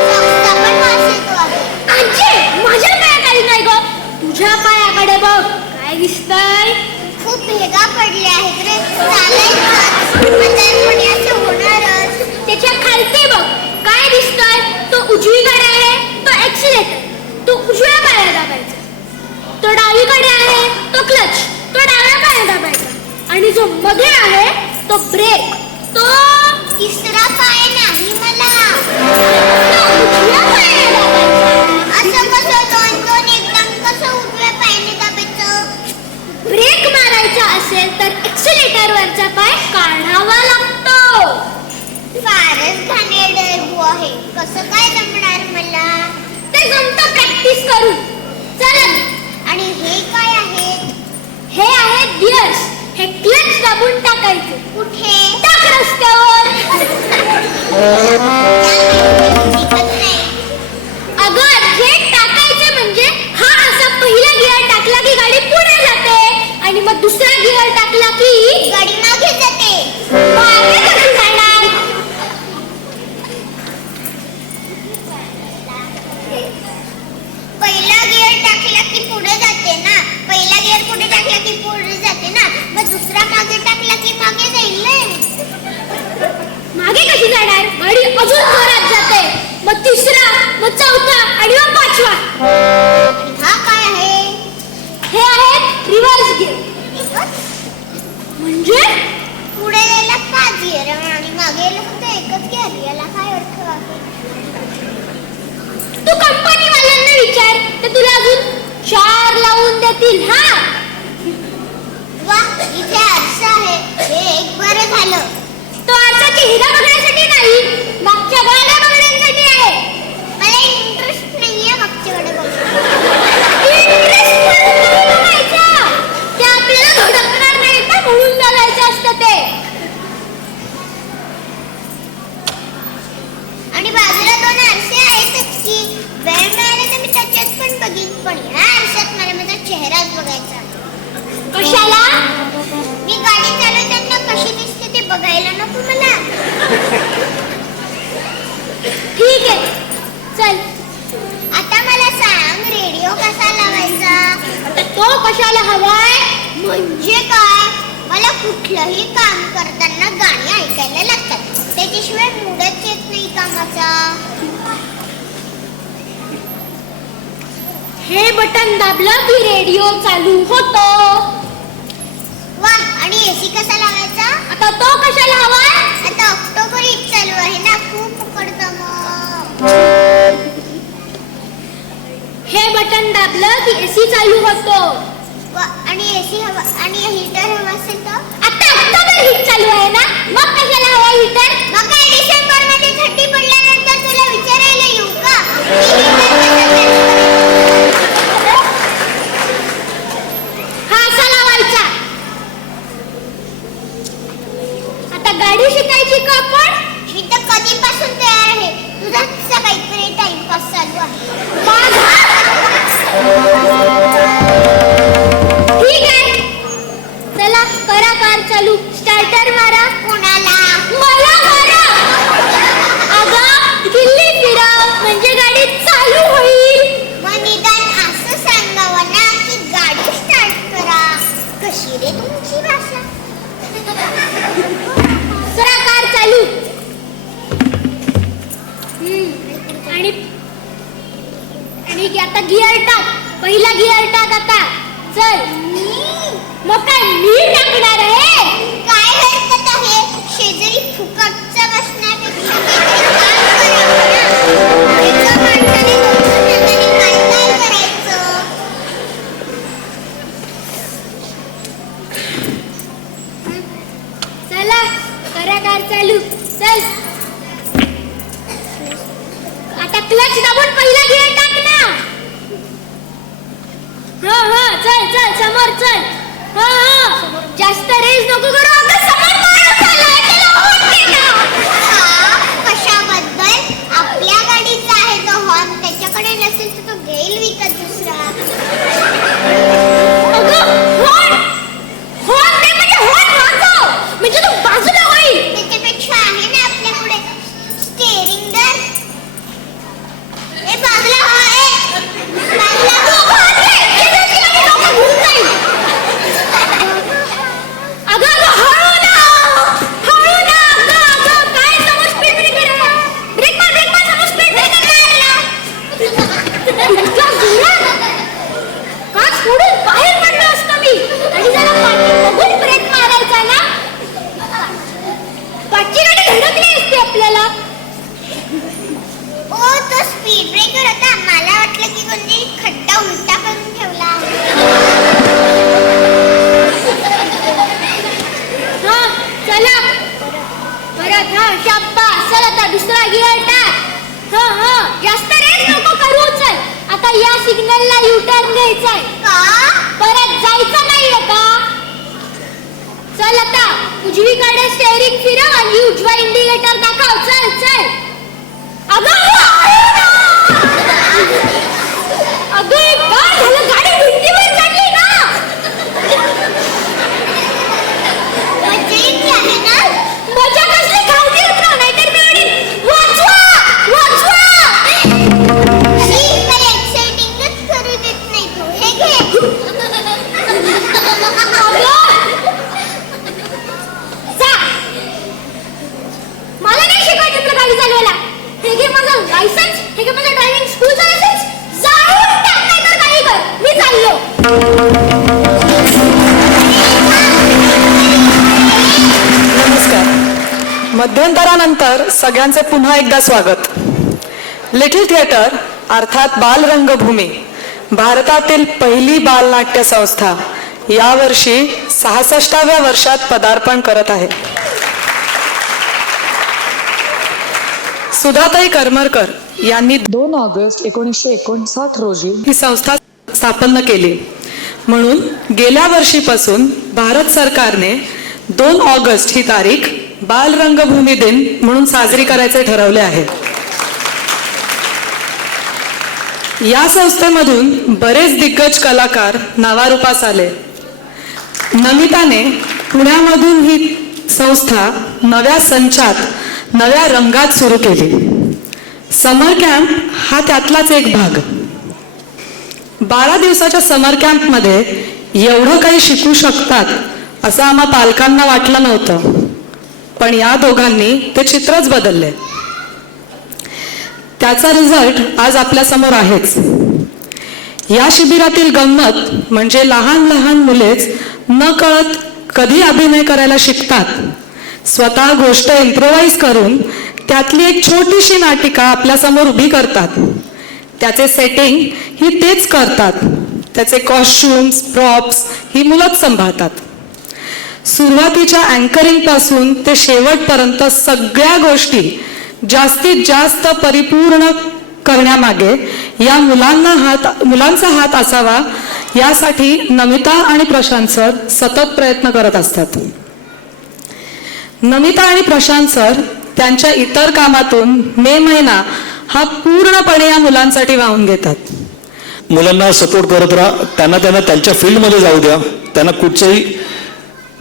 सॉक्सचा पण वास येतो आहे. आजी माझ्या पायाकडे नाही ग, तुझ्या पायाकडे बघ. काय दिसतंय? खूप भेगा पडले आहेत रे. चालायचंच, म्हातारपणी असं होणारच. त्याच्या खालती बघ. काय दिसतंय? तो उजवीकडे आहे तो एक्सिलेटर, तो उजव्या पायाला दाबायचा. तो डावीकडे आहे तो क्लच, तो डाव्या पायाला दाबायचा. आणि जो मध्ये आहे तो ब्रेक, तो तिसरा पाय नाही मला. उजव्या पायाला दाबायचा. असं कसं दोन दोन एकदम कसं उजव्या पायाने दाबायचं? ब्रेक मारायचा असेल तर एक्सिलेटरवरचा पाय काढावा लागतो. फारच घाणेरडं बुवा आहे. कसं काय जमणार मला? ते जमतं प्रॅक्टिस करून. चला. आणि हे काय आहे? हे आहेत गिअर्स. हे क्लच दाबून टाकायचे. कुठे? टाक रस्त्यावर. दिसत नाही. अगं हे टाकायचे म्हणजे हा असा पहिला गिअर टाकला की गाडी पुढे जाते आणि मग दुसरा गिअर टाकला की गाडी मागे जाते. मागे कशी जाणार? पहिला गिअर टाकला की पुढे जाते ना. पहिला गिअर पुढे टाकला की पुढे जाते ना. मग दुसरा मागे टाकला की मागे जाईल ना. मागे कशी जाणार? गाडी अजून जोरात जाते. मग तिसरा, मग चौथा आणि मग पाचवा. आणि हा काय आहे? हे आहेत रिव्हर्स गिअर. एकच? म्हणजे पुढे गेला 5 गिअर आणि मागे गेला फक्त एकच गिअर. याला काय अर्थ आहे? तू कंपनीवाल्यांना विचार, ते तुला अजून 4 लावून देतील. हा वा, इथे आरसा आहे. हे एक बरं झालं. तो आरसा चेहरा बघण्यासाठी नाही, मागच्या गाड्या बघण्यासाठी आहे. मला इंटरेस्ट नाहीये मागच्याकडे बघायला. ते आपल्याला धडकणार नाही ना, म्हणून बघायचं असतं ते. आणि बाजूला 2 आरसे आहेतच की. वेळ मिळाला तर मी त्याच्यात पण बघीन, पण ह्या आरशात मला माझा चेहराच बघायचा. कशाला? मी गाडी चालवताना कशी दिसते ते बघायला नको मला? ठीक आहे चल. आता मला सांग, रेडिओ कसा लावायचा? आता तो कशाला हवाय? म्हणजे काय? मला कुठलंही काम करताना गाणी ऐकायला लागतात. त्याच्याशिवाय मूडच येत नाही कामाचा. हे बटन दाबलं की रेडिओ चालू होतो. वा, आणि एसी कसा लावायचा? आता तो कशाला हवाय? आता ऑक्टोबर 1 चालू आहे ना, खूप उकडतं मग. बटन दाबलं की एसी चालू होतो. आणि एसी हवा आणि हीटर हवा असेल तर आता तर हीट चालू आहे ना, मग कशाला हवा हीटर? मग काय डिसेंबर मध्ये थंडी पडल्यानंतर तुला विचारायला येऊ का हा असा लावायचा. आता गाडी शिकायची का आपण? मी तर कधीपासून तयार आहे. तुझा काहीतरी टाइमपास चालू आहे. ठीक आहे, चला करा कार चालू. स्टार्टर मारा. कोणाला? मला मारा. अगं किल्ली फिरव म्हणजे गाडी चालू होईल. मग निदान असं सांगावं ना की गाडी स्टार्ट करा. कशी रे तुमची भाषा? करा कार चालू. आणि आता गिअर टाक. पहिला गिअर टाक आता. चल. मग काय मी टाकणार आहे? काय हरकत आहे? शेजारी फुकटचा बसण्यापेक्षा काहीतरी काम करावं ना. एका माणसाने दोन हातांनी काय करायचं? चला करा कार चालू. चल. आता क्लच दाबून पहिला गिअर टाक ना. हा चल चल समोर चल. हा जास्त रेस नको करू. अगं समोर माणूस आलाय, त्याला हॉर्न दे ना. कशाबद्दल? आपल्या गाडीचा आहे तो हॉर्न. त्याच्याकडे नसेल तर तो घेईल विकत दुसरा. अगं हॉर्न दे म्हणजे हॉर्न वाजव म्हणजे तू बाजूला होईल. त्याच्यापेक्षा आहे ना आपल्या पुढे स्टेअरिंग दर. ए बाजूला हो. बाजूला हो. अगं हळू ना. अगं काय समोर स्पीड ब्रेकर आहे. ब्रेक मार समोर स्पीड ब्रेकर मारला. इतका जोरात का सोडून बाहेर पडलो असतो मी. आणि जरा पाठी बघून ब्रेक मारायचा ना. पाठची गाडी धडकली असते आपल्याला. ओ तो स्पीड ब्रेकर होता. मला वाटलं की कोणी खड्डा उलटा करून ठेवला. हा चला परत. हा शाब्बास. चल आता दुसरा गिअर टाक. हा जास्त रेस नको करू. चल आता या सिग्नलला यू टर्न घ्यायचाय. का? परत जायचं नाहीये का? चल आता उजवीकडे स्टेअरिंग फिरव आणि उजवा इंडिकेटर दाखव. चल. अगं काय झालं? गाडी भिंतीवर चढली ना. मजा येते आहे ना? मजा कसली? खाऊची उतरव नाहीतर मी म्हणेन वाचवा. ही काही एक्साइटिंगच करू देत नाही तू. हे घे. जा. मला नाही शिकवायचं तुला गाडी चालवायला. हे घे माझं लायसन्स. हे घे माझं ड्रायव्हिंग स्कूलचं लायसन्स. जाऊन टाक नाहीतर काही कर. मी चाललो. नमस्कार. मध्यंतरानंतर सगळ्यांचे पुन्हा एकदा स्वागत. लिटिल थिएटर अर्थात बालरंगभूमी भारतातील पहिली बालनाट्य संस्था यावर्षी 66व्या वर्षात पदार्पण करत आहे. सुधाताई करमरकर यांनी 2 ऑगस्ट 1959 रोजी ही संस्था स्थापन केली. म्हणून गेल्या वर्षीपासून भारत सरकारने 2 ऑगस्ट ही तारीख बालरंगभूमी दिन म्हणून साजरी करायचे ठरवले आहे. या संस्थेमधून बरेच दिग्गज कलाकार नावारूपास आले. नमिताने पुण्यामधून ही संस्था नव्या संचात नव्या रंगात सुरू केली. समर कॅम्प हा त्यातलाच एक भाग. 12 दिवसाच्या समर कॅम्पमध्ये एवढं काही शिकू शकतात असं आम्हा पालकांना वाटलं नव्हतं. पण या दोघांनी ते चित्रच बदलले. त्याचा रिझल्ट आज आपल्या समोर आहेच. या शिबिरातील गंमत म्हणजे लहान लहान मुलेच न कळत कधी अभिनय करायला शिकतात. स्वतः गोष्ट इम्प्रोवाइज करून त्यातली एक छोटीशी नाटिका आपल्या समोर उभी करतात. त्याचे सेटिंग ही तेच करतात. त्याचे कॉस्ट्युम्स प्रॉप्स ही मुलंच सांभाळतात. सुरुवातीच्या अँकरिंग पासून ते शेवटपर्यंत सगळ्या गोष्टी जास्तीत जास्त परिपूर्ण करण्यामागे या मुलांचा हात असावा यासाठी नमिता आणि प्रशांत सर सतत प्रयत्न करत असतात. नमिता आणि प्रशांत सर त्यांच्या इतर कामातून मे महिना हा पूर्णपणे या मुलांसाठी वाहून घेतात. मुलांना सपोर्ट करत राहा. त्यांना त्यांच्या फील्डमध्ये जाऊ द्या. त्यांना कुठचंही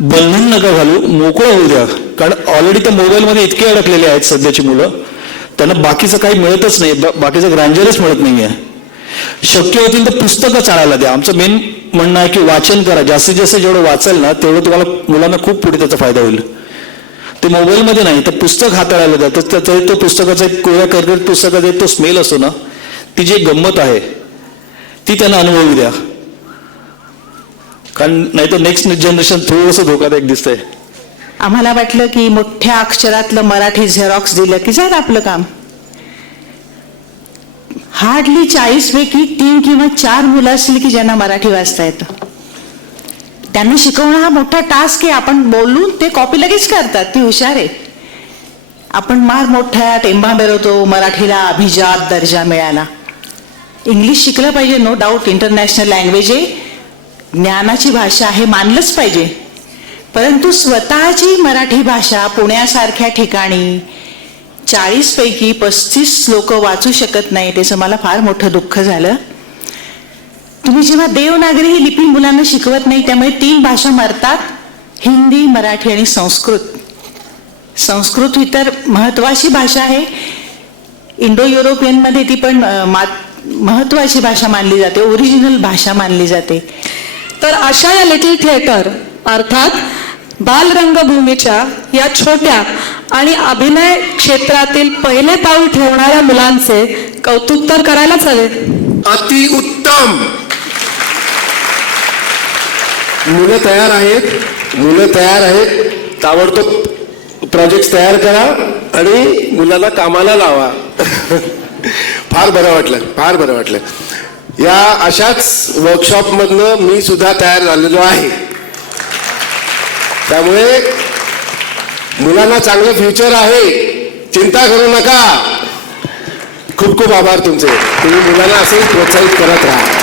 बंधन नका घालू, मोकळं होऊ द्या. कारण ऑलरेडी त्या मोबाईलमध्ये इतके अडकलेले आहेत सध्याची मुलं, त्यांना बाकीचं काही मिळतच नाही, बाकीचं ग्रँजरच मिळत नाही आहे. शक्य होतील तर पुस्तकं चालायला द्या. आमचं मेन म्हणणं आहे की वाचन करा. जास्तीत जास्त जेवढं वाचाल ना तेवढं तुम्हाला मुलांना खूप पुढे त्याचा फायदा होईल. ते मोबाईलमध्ये नाही तर पुस्तक हाताळायला द्या. तर तो पुस्तकाचा एक कोऱ्या करकरीत पुस्तकाचा एक तो स्मेल असतो ना, ती जी गंमत आहे ती त्यांना अनुभवू द्या. कारण नाही तर नेक्स्ट जनरेशन थोडंसं धोकादायक दिसतंय. आम्हाला वाटलं की मोठ्या अक्षरातलं मराठी झेरॉक्स दिलं की झालं आपलं काम. हार्डली 40 पैकी 3 किंवा 4 मुलं असली की ज्यांना मराठी वाचता येतं. त्यांना शिकवणं हा मोठा टास्क आहे. आपण बोलून ते कॉपी लगेच करतात, ती हुशार आहे. आपण मार मोठ्या टेंबा मिरवतो, मराठीला अभिजात दर्जा मिळाला. इंग्लिश शिकलं पाहिजे, नो डाऊट, इंटरनॅशनल लँग्वेज आहे, ज्ञानाची भाषा आहे, मानलंच पाहिजे. परंतु स्वतःची मराठी भाषा पुण्यासारख्या ठिकाणी 40 पैकी 35 लोक वाचू शकत नाही, त्याचं मला फार मोठं दुःख झालं. तुम्ही जेव्हा देवनागरी ही लिपी मुलांना शिकवत नाही, त्यामुळे 3 भाषा मरतात, हिंदी, मराठी आणि संस्कृत. संस्कृत ही तर महत्वाची भाषा आहे. इंडो युरोपियनमध्ये ती पण महत्वाची भाषा मानली जाते, ओरिजिनल भाषा मानली जाते. तर अशा या लिटिल थिएटर अर्थात बालरंगभूमीच्या या छोट्या आणि अभिनय क्षेत्रातील पहिले पाऊल ठेवणाऱ्या मुलांचे कौतुक तर करायलाच हवे. अतिउत्तम. मुलं तयार आहेत. ताबडतोब प्रोजेक्ट तयार करा आणि मुलांना कामाला लावा. फार बरं वाटलं. या अशाच वर्कशॉपमधनं मी सुद्धा तयार झालेलो आहे. त्यामुळे मुलांना चांगलं फ्युचर आहे, चिंता करू नका. खूप खूप आभार तुमचे. तुम्ही मुलांना असेच प्रोत्साहित करत राहा.